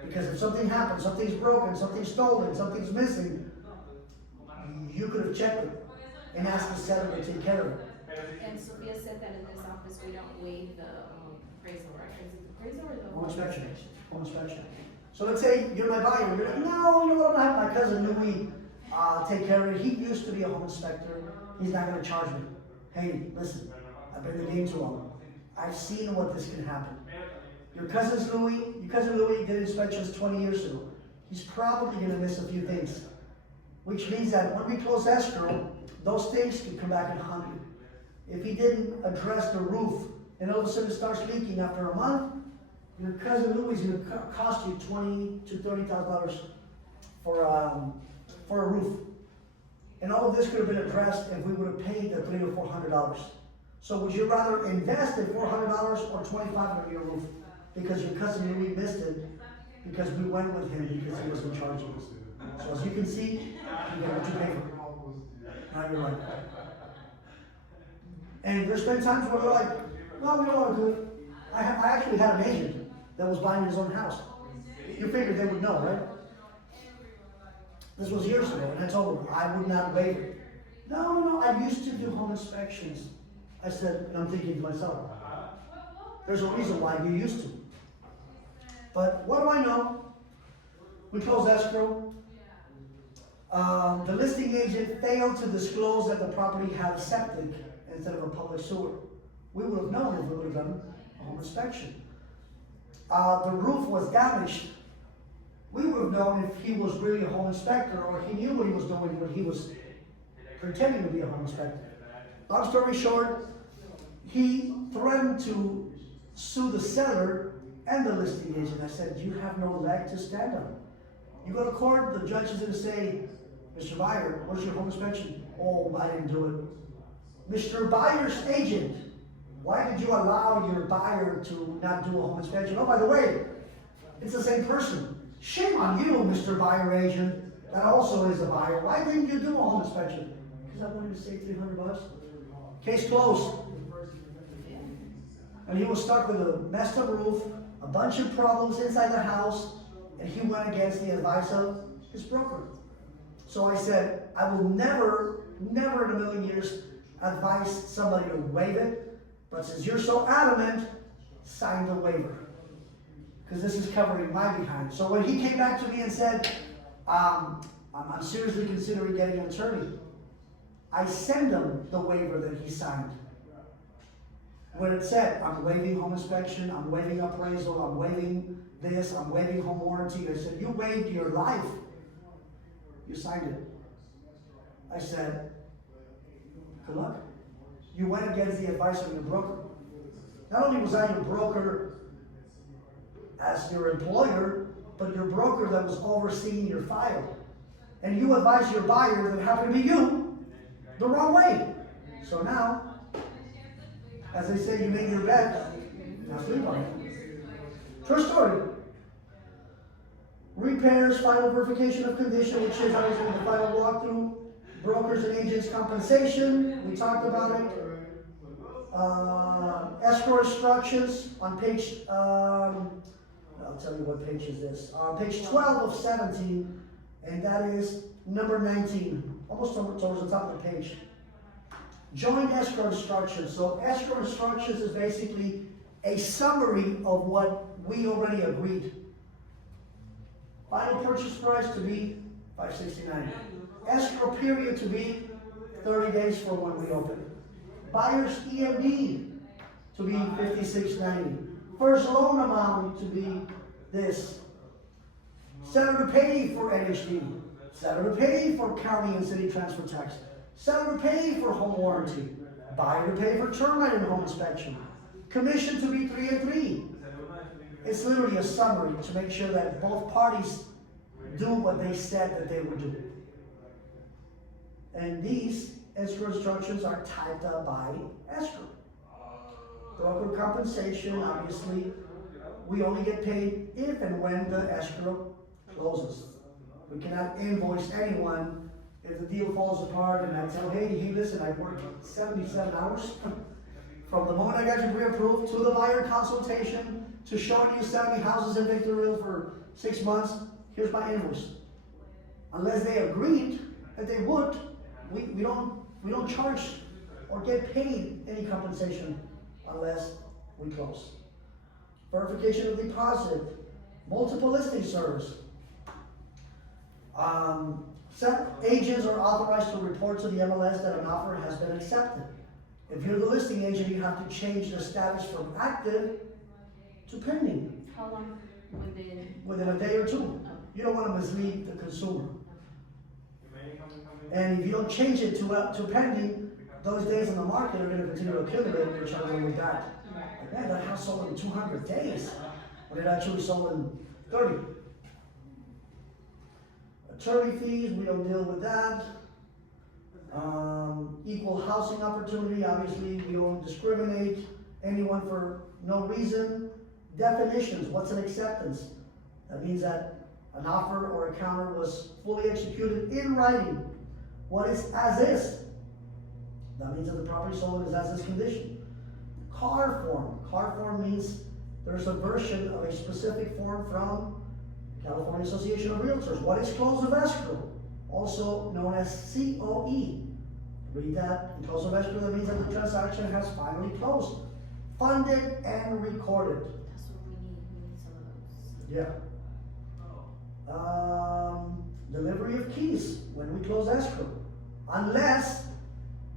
Because if something happens, something's broken, something's stolen, something's missing, you could have checked it and asked the seller to take care of it. And Sophia said that in this office, we don't waive the appraisal, right? Is it the appraisal or the? Home inspection. Home inspection. So let's say you're my buyer, you're like, no, you know what, I'm gonna have my cousin Louis take care of it. He used to be a home inspector. He's not gonna charge me. Hey, listen, I've been in the game too long. I've seen what this can happen. Your cousin Louis did inspections 20 years ago. He's probably gonna miss a few things. Which means that when we close escrow, those things could come back and haunt you. If he didn't address the roof, and all of a sudden it starts leaking after a month, your cousin Louis is going to cost you $20,000 to $30,000 for a roof. And all of this could have been addressed if we would have paid the $300 or $400. So would you rather invest in $400 or $2,500 in your roof? Because your cousin Louis missed it, because we went with him because he was in charge of us. So as you can see, you get what you pay for. Now you're right. And there's been times where we're like, no, we don't want to do it. I actually had an agent that was buying his own house. You figured they would know, right? This was years ago, and I told him I would not waive it. No, I used to do home inspections. I said, and I'm thinking to myself, there's a reason why you used to. But what do I know? We closed escrow. The listing agent failed to disclose that the property had a septic instead of a public sewer. We would have known if we would have done a home inspection. The roof was damaged. We would have known if he was really a home inspector or he knew what he was doing when he was pretending to be a home inspector. Long story short, he threatened to sue the seller and the listing agent. I said, you have no leg to stand on. You go to court, the judge is going to say, Mr. Buyer, where's your home inspection? Oh, I didn't do it. Mr. Buyer's agent, why did you allow your buyer to not do a home inspection? Oh, by the way, it's the same person. Shame on you, Mr. Buyer agent. That also is a buyer. Why didn't you do a home inspection? Because I wanted to save $300. Case closed. And he was stuck with a messed up roof, a bunch of problems inside the house, and he went against the advice of his broker. So I said, I will never in a million years advise somebody to waive it, but since you're so adamant, sign the waiver. Because this is covering my behind. So when he came back to me and said, I'm seriously considering getting an attorney, I send him the waiver that he signed. Where it said, I'm waiving home inspection, I'm waiving appraisal, I'm waiving this, I'm waiving home warranty. I said, you waived your life. You signed it. I said, good luck. You went against the advice of your broker. Not only was I your broker as your employer, but your broker that was overseeing your file. And you advised your buyer that happened to be you the wrong way. So now, as they say, you made your bet, now sleep on it. True story. Repairs, final verification of condition, which is always in the final walkthrough. Brokers and agents compensation, we talked about it. Escrow instructions on page, I'll tell you what page is this. Page 12 of 17, and that is number 19, almost towards the top of the page. Joint escrow instructions. So escrow instructions is basically a summary of what we already agreed. Final purchase price to be $569. Escrow period to be 30 days from when we open. Buyer's EMD to be $56.90. First loan amount to be this. Seller to pay for NHD. Seller to pay for county and city transfer tax. Seller to pay for home warranty. Buyer to pay for termite and home inspection. Commission to be 3 and 3. It's literally a summary to make sure that both parties do what they said that they would do. And these escrow instructions are typed up by escrow. Broker compensation, obviously, we only get paid if and when the escrow closes. We cannot invoice anyone if the deal falls apart and I tell, hey, listen, I worked 77 hours from the moment I got you pre-approved to the buyer consultation to showing you 70 houses in Victorville for 6 months. Here's my invoice. Unless they agreed that they would, we don't charge or get paid any compensation unless we close. Verification of deposit, multiple listing service. Agents are authorized to report to the MLS that an offer has been accepted. If you're the listing agent, you have to change the status from active to pending. How long within a day or two. You don't want to mislead the consumer. And if you don't change it to pending, those days in the market are going to continue to accumulate, which are going to be bad. Like, man, that house sold in 200 days, but it actually sold in 30. Attorney fees, we don't deal with that. Equal housing opportunity, obviously we don't discriminate anyone for no reason. Definitions, what's an acceptance? That means that an offer or a counter was fully executed in writing. What is as is? That means that the property sold is as is condition. CAR form. CAR form means there's a version of a specific form from California Association of Realtors. What is close of escrow? also known as COE. Read that. In close of escrow, that means that the transaction has finally closed, funded, and recorded. That's what we need some of those. Yeah. Delivery of keys when we close escrow, unless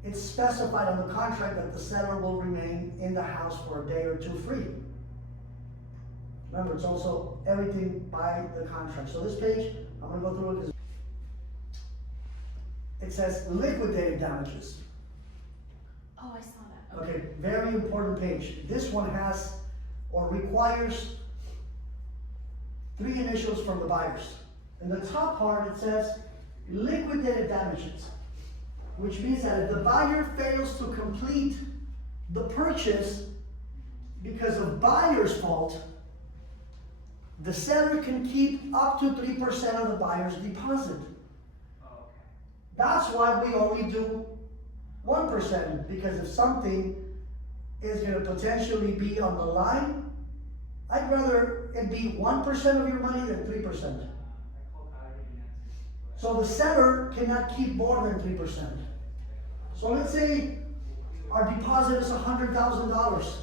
it's specified on the contract that the seller will remain in the house for a day or two free. Remember, it's also everything by the contract. So this page, I'm gonna go through it because it says liquidated damages. Oh, I saw that. Okay, very important page. This one has or requires 3 initials from the buyers. In the top part, it says liquidated damages, which means that if the buyer fails to complete the purchase because of buyer's fault, the seller can keep up to 3% of the buyer's deposit. That's why we only do 1%, because if something is going to potentially be on the line, I'd rather it be 1% of your money than 3%. So the seller cannot keep more than 3%. So let's say our deposit is $100,000,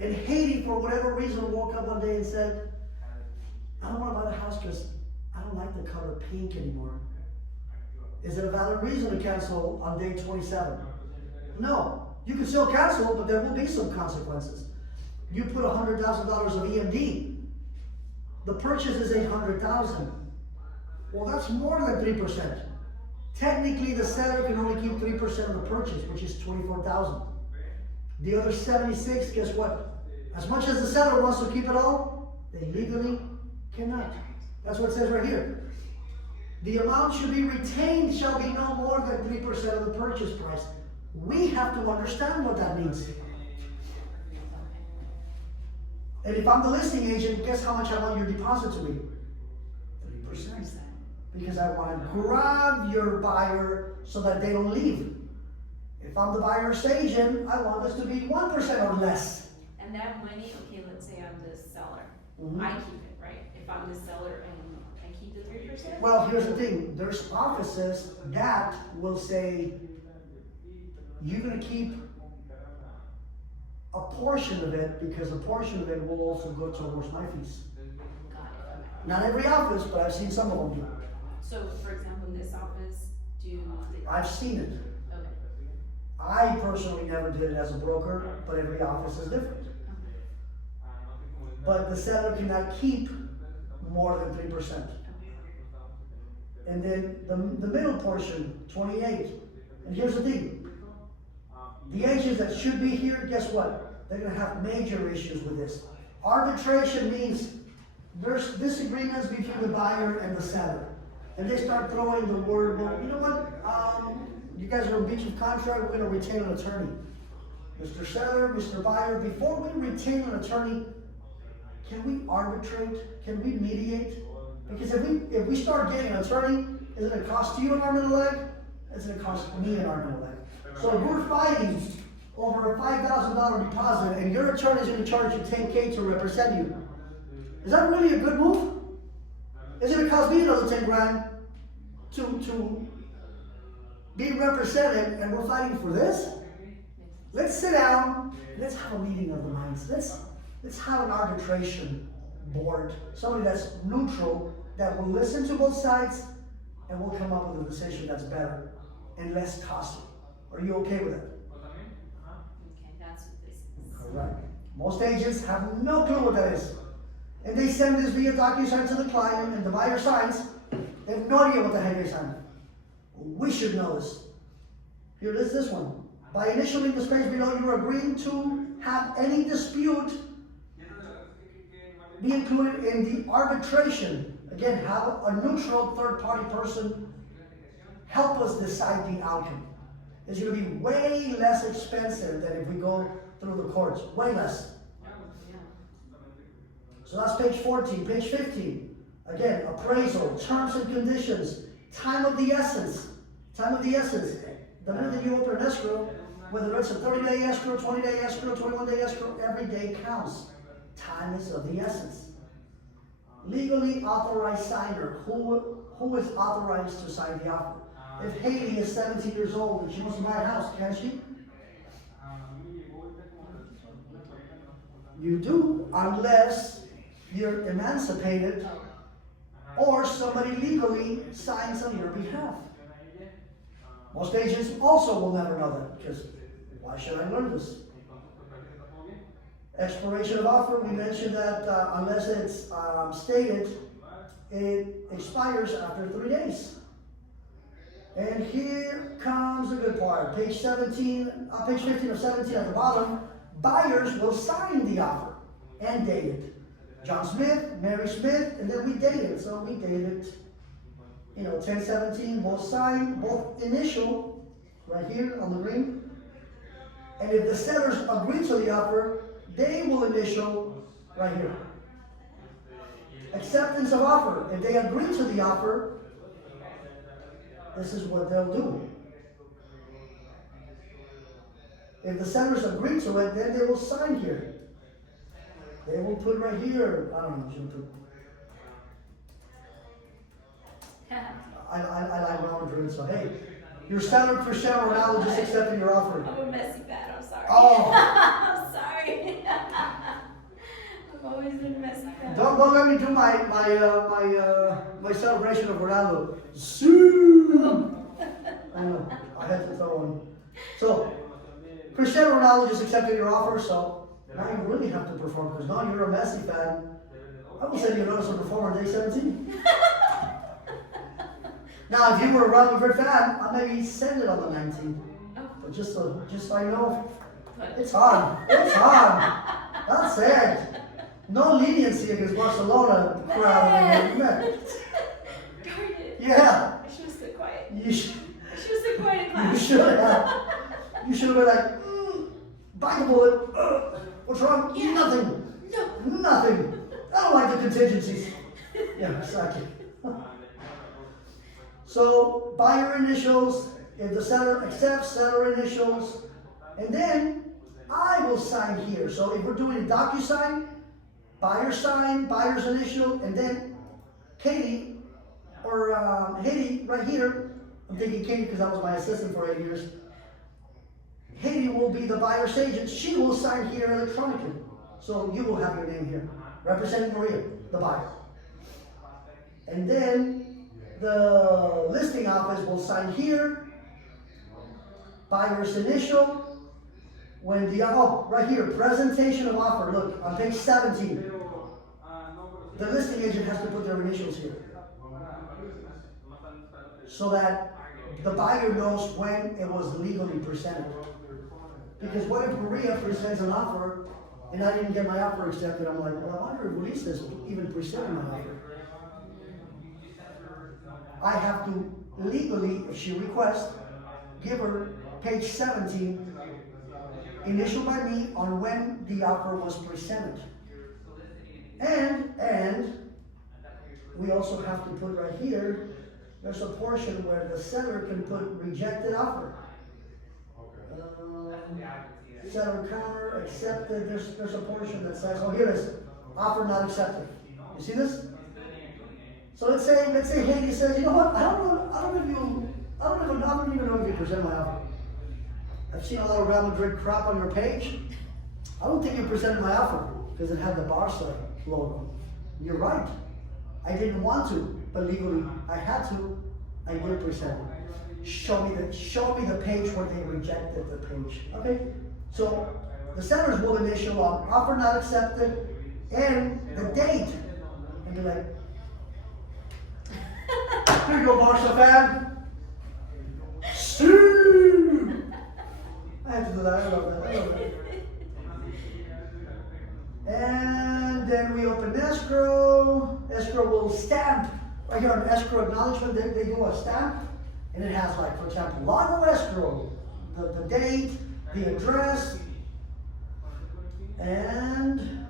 and Haiti, for whatever reason, woke up one day and said, I don't want to buy the house because I don't like the color pink anymore. Is it a valid reason to cancel on day 27? No. You can still cancel, but there will be some consequences. You put $100,000 of EMD. The purchase is $800,000. Well, that's more than 3%. Technically, the seller can only keep 3% of the purchase, which is $24,000. The other 76, guess what? As much as the seller wants to keep it all, they legally cannot. That's what it says right here. The amount should be retained shall be no more than 3% of the purchase price. We have to understand what that means. And if I'm the listing agent, guess how much I want your deposit to be? 3%. Because I want to grab your buyer so that they don't leave. If I'm the buyer's agent, I want this to be 1% or less. And that money, okay, let's say I'm the seller. Mm-hmm. I keep it, right? If I'm the seller and I keep the 3%? Well, here's the thing. There's offices that will say, you're going to keep a portion of it because a portion of it will also go towards my fees. Got it. Not every office, but I've seen some of them do. So, for example, in this office, I've seen it. Okay. I personally never did it as a broker, but every office is different. But the seller cannot keep more than 3%. And then the middle portion, 28. And here's the thing. The agents that should be here, guess what? They're going to have major issues with this. Arbitration means there's disagreements between the buyer and the seller. And they start throwing the word, well, you know what? You guys are in breach of contract, we're going to retain an attorney. Mr. Seller, Mr. Buyer, before we retain an attorney, can we arbitrate? Can we mediate? Because if we start getting an attorney, is it going to cost you an arm and a leg? It's going to cost me an arm and a leg. So if we're fighting over a $5,000 deposit and your attorney is going to charge you $10K to represent you, is that really a good move? Is it going to cost me another 10 grand to be represented and we're fighting for this? Let's sit down, let's have a meeting of the minds. Let's have an arbitration board, somebody that's neutral, that will listen to both sides and will come up with a decision that's better and less costly. Are you okay with that? Okay, that's what this is. Correct. Most agents have no clue what that is. And they send this via DocuSign to the client and the buyer signs. They have no idea what the heck they signed. We should know this. Here it is, this one. By initialing the space below, you are agreeing to have any dispute be included in the arbitration. Again, have a neutral third-party person help us decide the outcome. It's going to be way less expensive than if we go through the courts. Way less. So that's page 14. Page 15. Again, appraisal, terms and conditions, time of the essence. Time of the essence. The minute that you open an escrow, whether it's a 30-day escrow, 20-day escrow, 21-day escrow, every day counts. Time is of the essence. legally authorized signer, who is authorized to sign the offer? If Haley is 17 years old and she wants to buy a house, can she? You do, unless you're emancipated or somebody legally signs on your behalf. Most agents also will never know that, because why should I learn this? Expiration of offer, we mentioned that unless it's stated, it expires after 3 days. And here comes the good part. Page 15 of 17 at the bottom, buyers will sign the offer and date it. John Smith, Mary Smith, and then we date it. So we date it, 10/17, we'll sign both initial, right here on the green. And if the sellers agree to the offer, they will initial right here. Acceptance of offer. If they agree to the offer, this is what they'll do. If the sellers agree to it, then they will sign here. They will put right here, I don't know what you put. I like Ronald Madrid, so hey, your seller, Cristiano Ronaldo just accepted your offer. I'm a messy fan, I'm sorry. Oh. I'm sorry. I've always been a messy fan. Don't let me do my celebration of Ronaldo. Soon. I know, I had to throw one. So, Cristiano Ronaldo just accepted your offer, so now you really have to perform, because now you're a Messi fan. I will send you a notice of perform on day 17. Now, if you were a Real Madrid fan, I maybe send it on the 19th. But just so I know, it's on. It's on. That's it. No leniency against Barcelona crowd. Darn it. Yeah. I should have stood quiet. You should. I should have stood quiet in class. You should have. You should have been like, bite the bullet. What's wrong? Yeah. Nothing. No. Nothing. I don't like the contingencies. Yeah, exactly. So, buyer initials, if the seller accepts, seller initials, and then I will sign here. So if we're doing a DocuSign, buyer sign, buyer's initial, and then Katie, or Haiti right here, I'm thinking Katie because I was my assistant for 8 years. Haiti will be the buyer's agent. She will sign here electronically. So you will have your name here, representing Maria, the buyer. And then the listing office will sign here, buyer's initial, when the, right here, presentation of offer, look, on page 17. The listing agent has to put their initials here, so that the buyer knows when it was legally presented. Because what if Maria presents an offer, and I didn't get my offer accepted? I'm like, well, I never released this, even presented my offer. I have to legally, if she requests, give her page 17, initial by me on when the offer was presented. And we also have to put right here, there's a portion where the seller can put rejected offer. Seller counter, accepted, there's a portion that says, oh, here it is, offer not accepted. You see this? So let's say Haiti says, you know what, I don't even know if you present my offer. I've seen a lot of Real Madrid crap on your page. I don't think you presented my offer because it had the Barca logo. You're right. I didn't want to, but legally I had to. I did present it. Show me the page where they rejected the page. Okay? So the sellers will initial on offer not accepted and the date. And be like, here you go, Barca fan. Sue! I had to do that. I love that. And then we open escrow. Escrow will stamp. Right here on escrow acknowledgement, they do a stamp. And it has, like, for example, log of escrow, the date, the address, and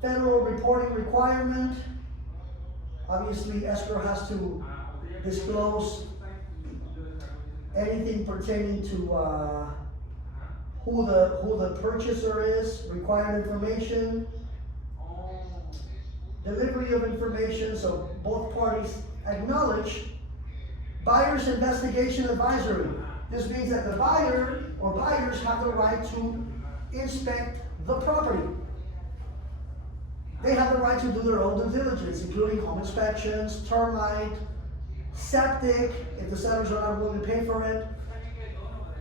federal reporting requirement. Obviously, escrow has to disclose anything pertaining to who the purchaser is, required information, delivery of information, so both parties acknowledge. Buyer's investigation advisory. This means that the buyer or buyers have the right to inspect the property. They have the right to do their own due diligence, including home inspections, termite, septic, if the sellers are not willing to pay for it,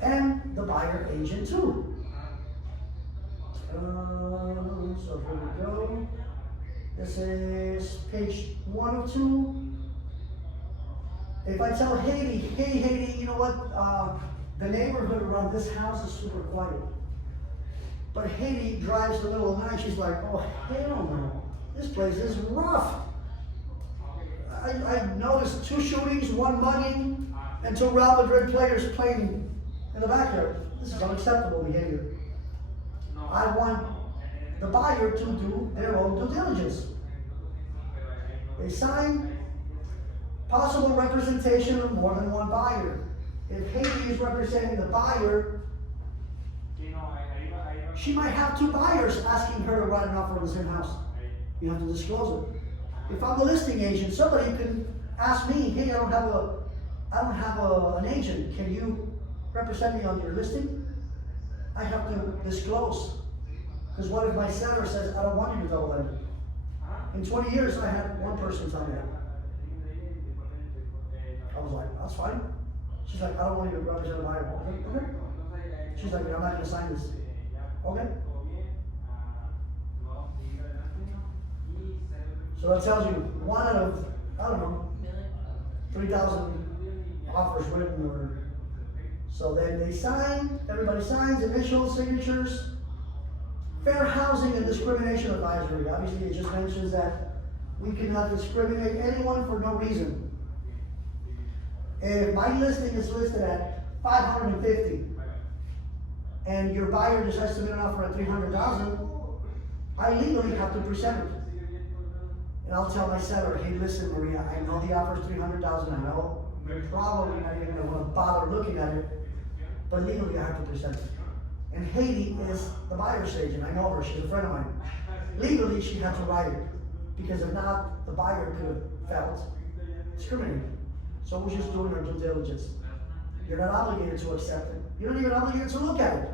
and the buyer agent too. So here we go. This is page 1 of 2. If I tell Haiti, hey Haiti, you know what, the neighborhood around this house is super quiet. But Haiti drives the middle of the night, she's like, oh hell no, this place is rough. I noticed 2 shootings, 1 mugging, and 2 Real Madrid players playing in the backyard. This is unacceptable behavior. I want the buyer to do their own due diligence. They sign possible representation of more than 1 buyer. If Haiti is representing the buyer, she might have 2 buyers asking her to write an offer on the same house. You have to disclose it. If I'm the listing agent, somebody can ask me, hey, I don't have an agent. Can you represent me on your listing? I have to disclose. Because what if my seller says, I don't want you to double end it? In 20 years, I had 1 person tell me that. I was like, that's fine. She's like, I don't want you to represent a buyer. Okay. She's like, I'm not going to sign this. Okay. So that tells you 1 out of, I don't know, 3,000 offers written, or so then they sign, everybody signs, initials, signatures. Fair housing and discrimination advisory. Obviously, it just mentions that we cannot discriminate anyone for no reason. If my listing is listed at 550 and your buyer decides to make an offer at 300,000, I legally have to present it. And I'll tell my seller, hey, listen, Maria, I know the offer is 300,000. I know you're probably not even going to want to bother looking at it, but legally I have to present it. And Haiti is the buyer's agent. I know her, she's a friend of mine. Legally, she had to write it, because if not, the buyer could have felt discriminated. So we're just doing our due diligence. You're not obligated to accept it. You're not even obligated to look at it.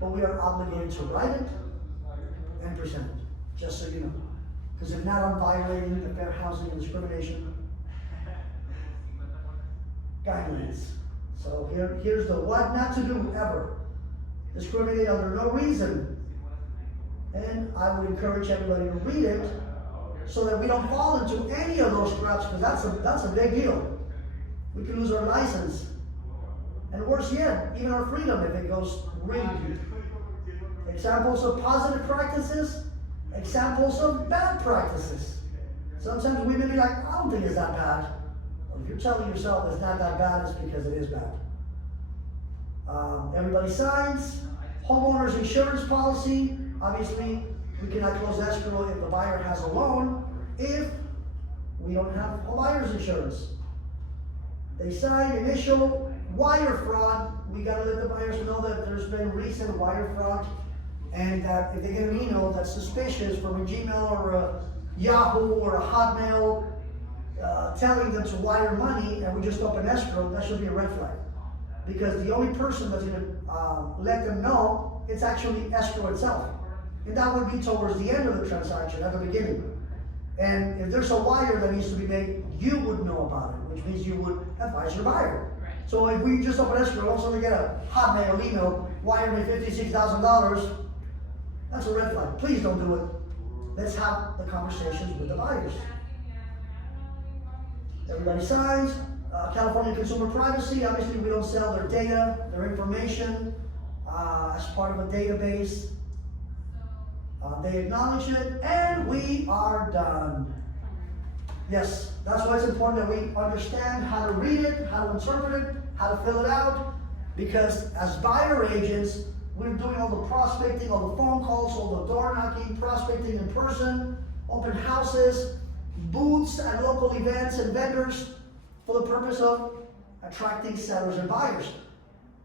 But we are obligated to write it and present it, just so you know. Because if not, I'm violating the Fair Housing and Discrimination guidelines. So here's the what not to do ever. Discriminate under no reason. And I would encourage everybody to read it so that we don't fall into any of those traps, because that's a big deal. We can lose our license. And worse yet, even our freedom if it goes really deep. Examples of positive practices, examples of bad practices. Sometimes we may be like, I don't think it's that bad. Well, if you're telling yourself it's not that bad, it's because it is bad. Everybody signs. Homeowner's insurance policy. Obviously, we cannot close escrow if the buyer has a loan, if we don't have a buyer's insurance. They sign initial wire fraud. We gotta let the buyers know that there's been recent wire fraud, and that if they get an email that's suspicious from a Gmail or a Yahoo or a Hotmail telling them to wire money, and we just open escrow, that should be a red flag. Because the only person that's going to let them know, it's actually escrow itself. And that would be towards the end of the transaction, at the beginning. And if there's a wire that needs to be made, you would know about it, which means you would advise your buyer. Right. So if we just open escrow, all of a sudden we get a Hotmail email, wire me $56,000, that's a red flag. Please don't do it. Let's have the conversations with the buyers. Everybody signs. California Consumer Privacy, obviously we don't sell their data, their information as part of a database. They acknowledge it, and we are done. Yes, that's why it's important that we understand how to read it, how to interpret it, how to fill it out, because as buyer agents, we're doing all the prospecting, all the phone calls, all the door knocking, prospecting in person, open houses, booths at local events and vendors, for the purpose of attracting sellers and buyers.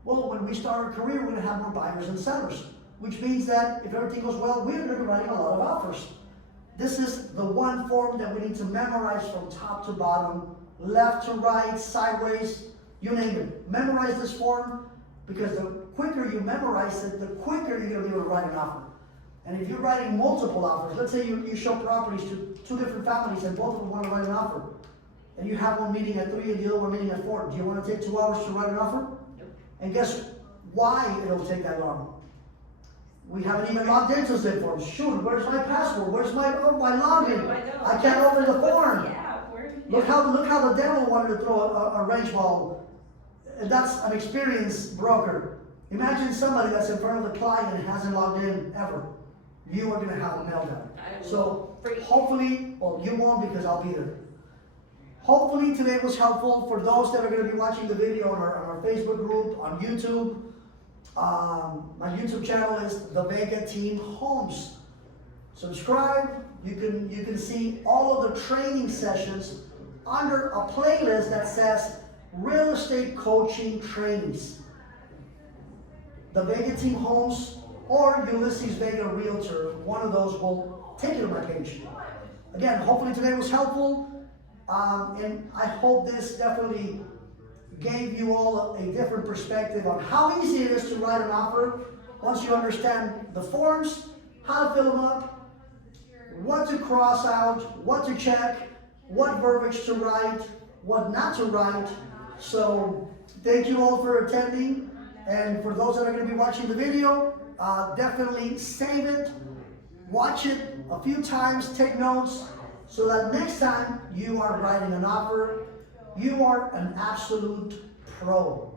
Well, when we start our career, we're going to have more buyers and sellers, which means that if everything goes well, we're going to be writing a lot of offers. This is the one form that we need to memorize from top to bottom, left to right, sideways, you name it. Memorize this form, because the quicker you memorize it, the quicker you're gonna be able to write an offer. And if you're writing multiple offers, let's say you show properties to 2 different families and both of them want to write an offer, and you have one meeting at 3 and the other one meeting at 4, do you want to take 2 hours to write an offer? Nope. And guess why it'll take that long? We haven't even logged into Zip forms. Shoot, where's my password? Where's my login? I can't open the form. Yeah, Look how the devil wanted to throw a wrench ball. And that's an experienced broker. Imagine somebody that's in front of the client and hasn't logged in ever. You are gonna have a meltdown. So hopefully, well, you won't, because I'll be there. Hopefully today was helpful for those that are gonna be watching the video on our Facebook group, on YouTube. My YouTube channel is The Vega Team Homes. Subscribe. You can see all of the training sessions under a playlist that says Real Estate Coaching Trainings. The Vega Team Homes or Ulysses Vega Realtor, one of those will take you to my page. Again, hopefully today was helpful, and I hope this definitely gave you all a different perspective on how easy it is to write an offer once you understand the forms, how to fill them up, what to cross out, what to check, what verbiage to write, what not to write. So thank you all for attending, and for those that are going to be watching the video, definitely save it, watch it a few times, take notes, so that next time you are writing an offer, you are an absolute pro.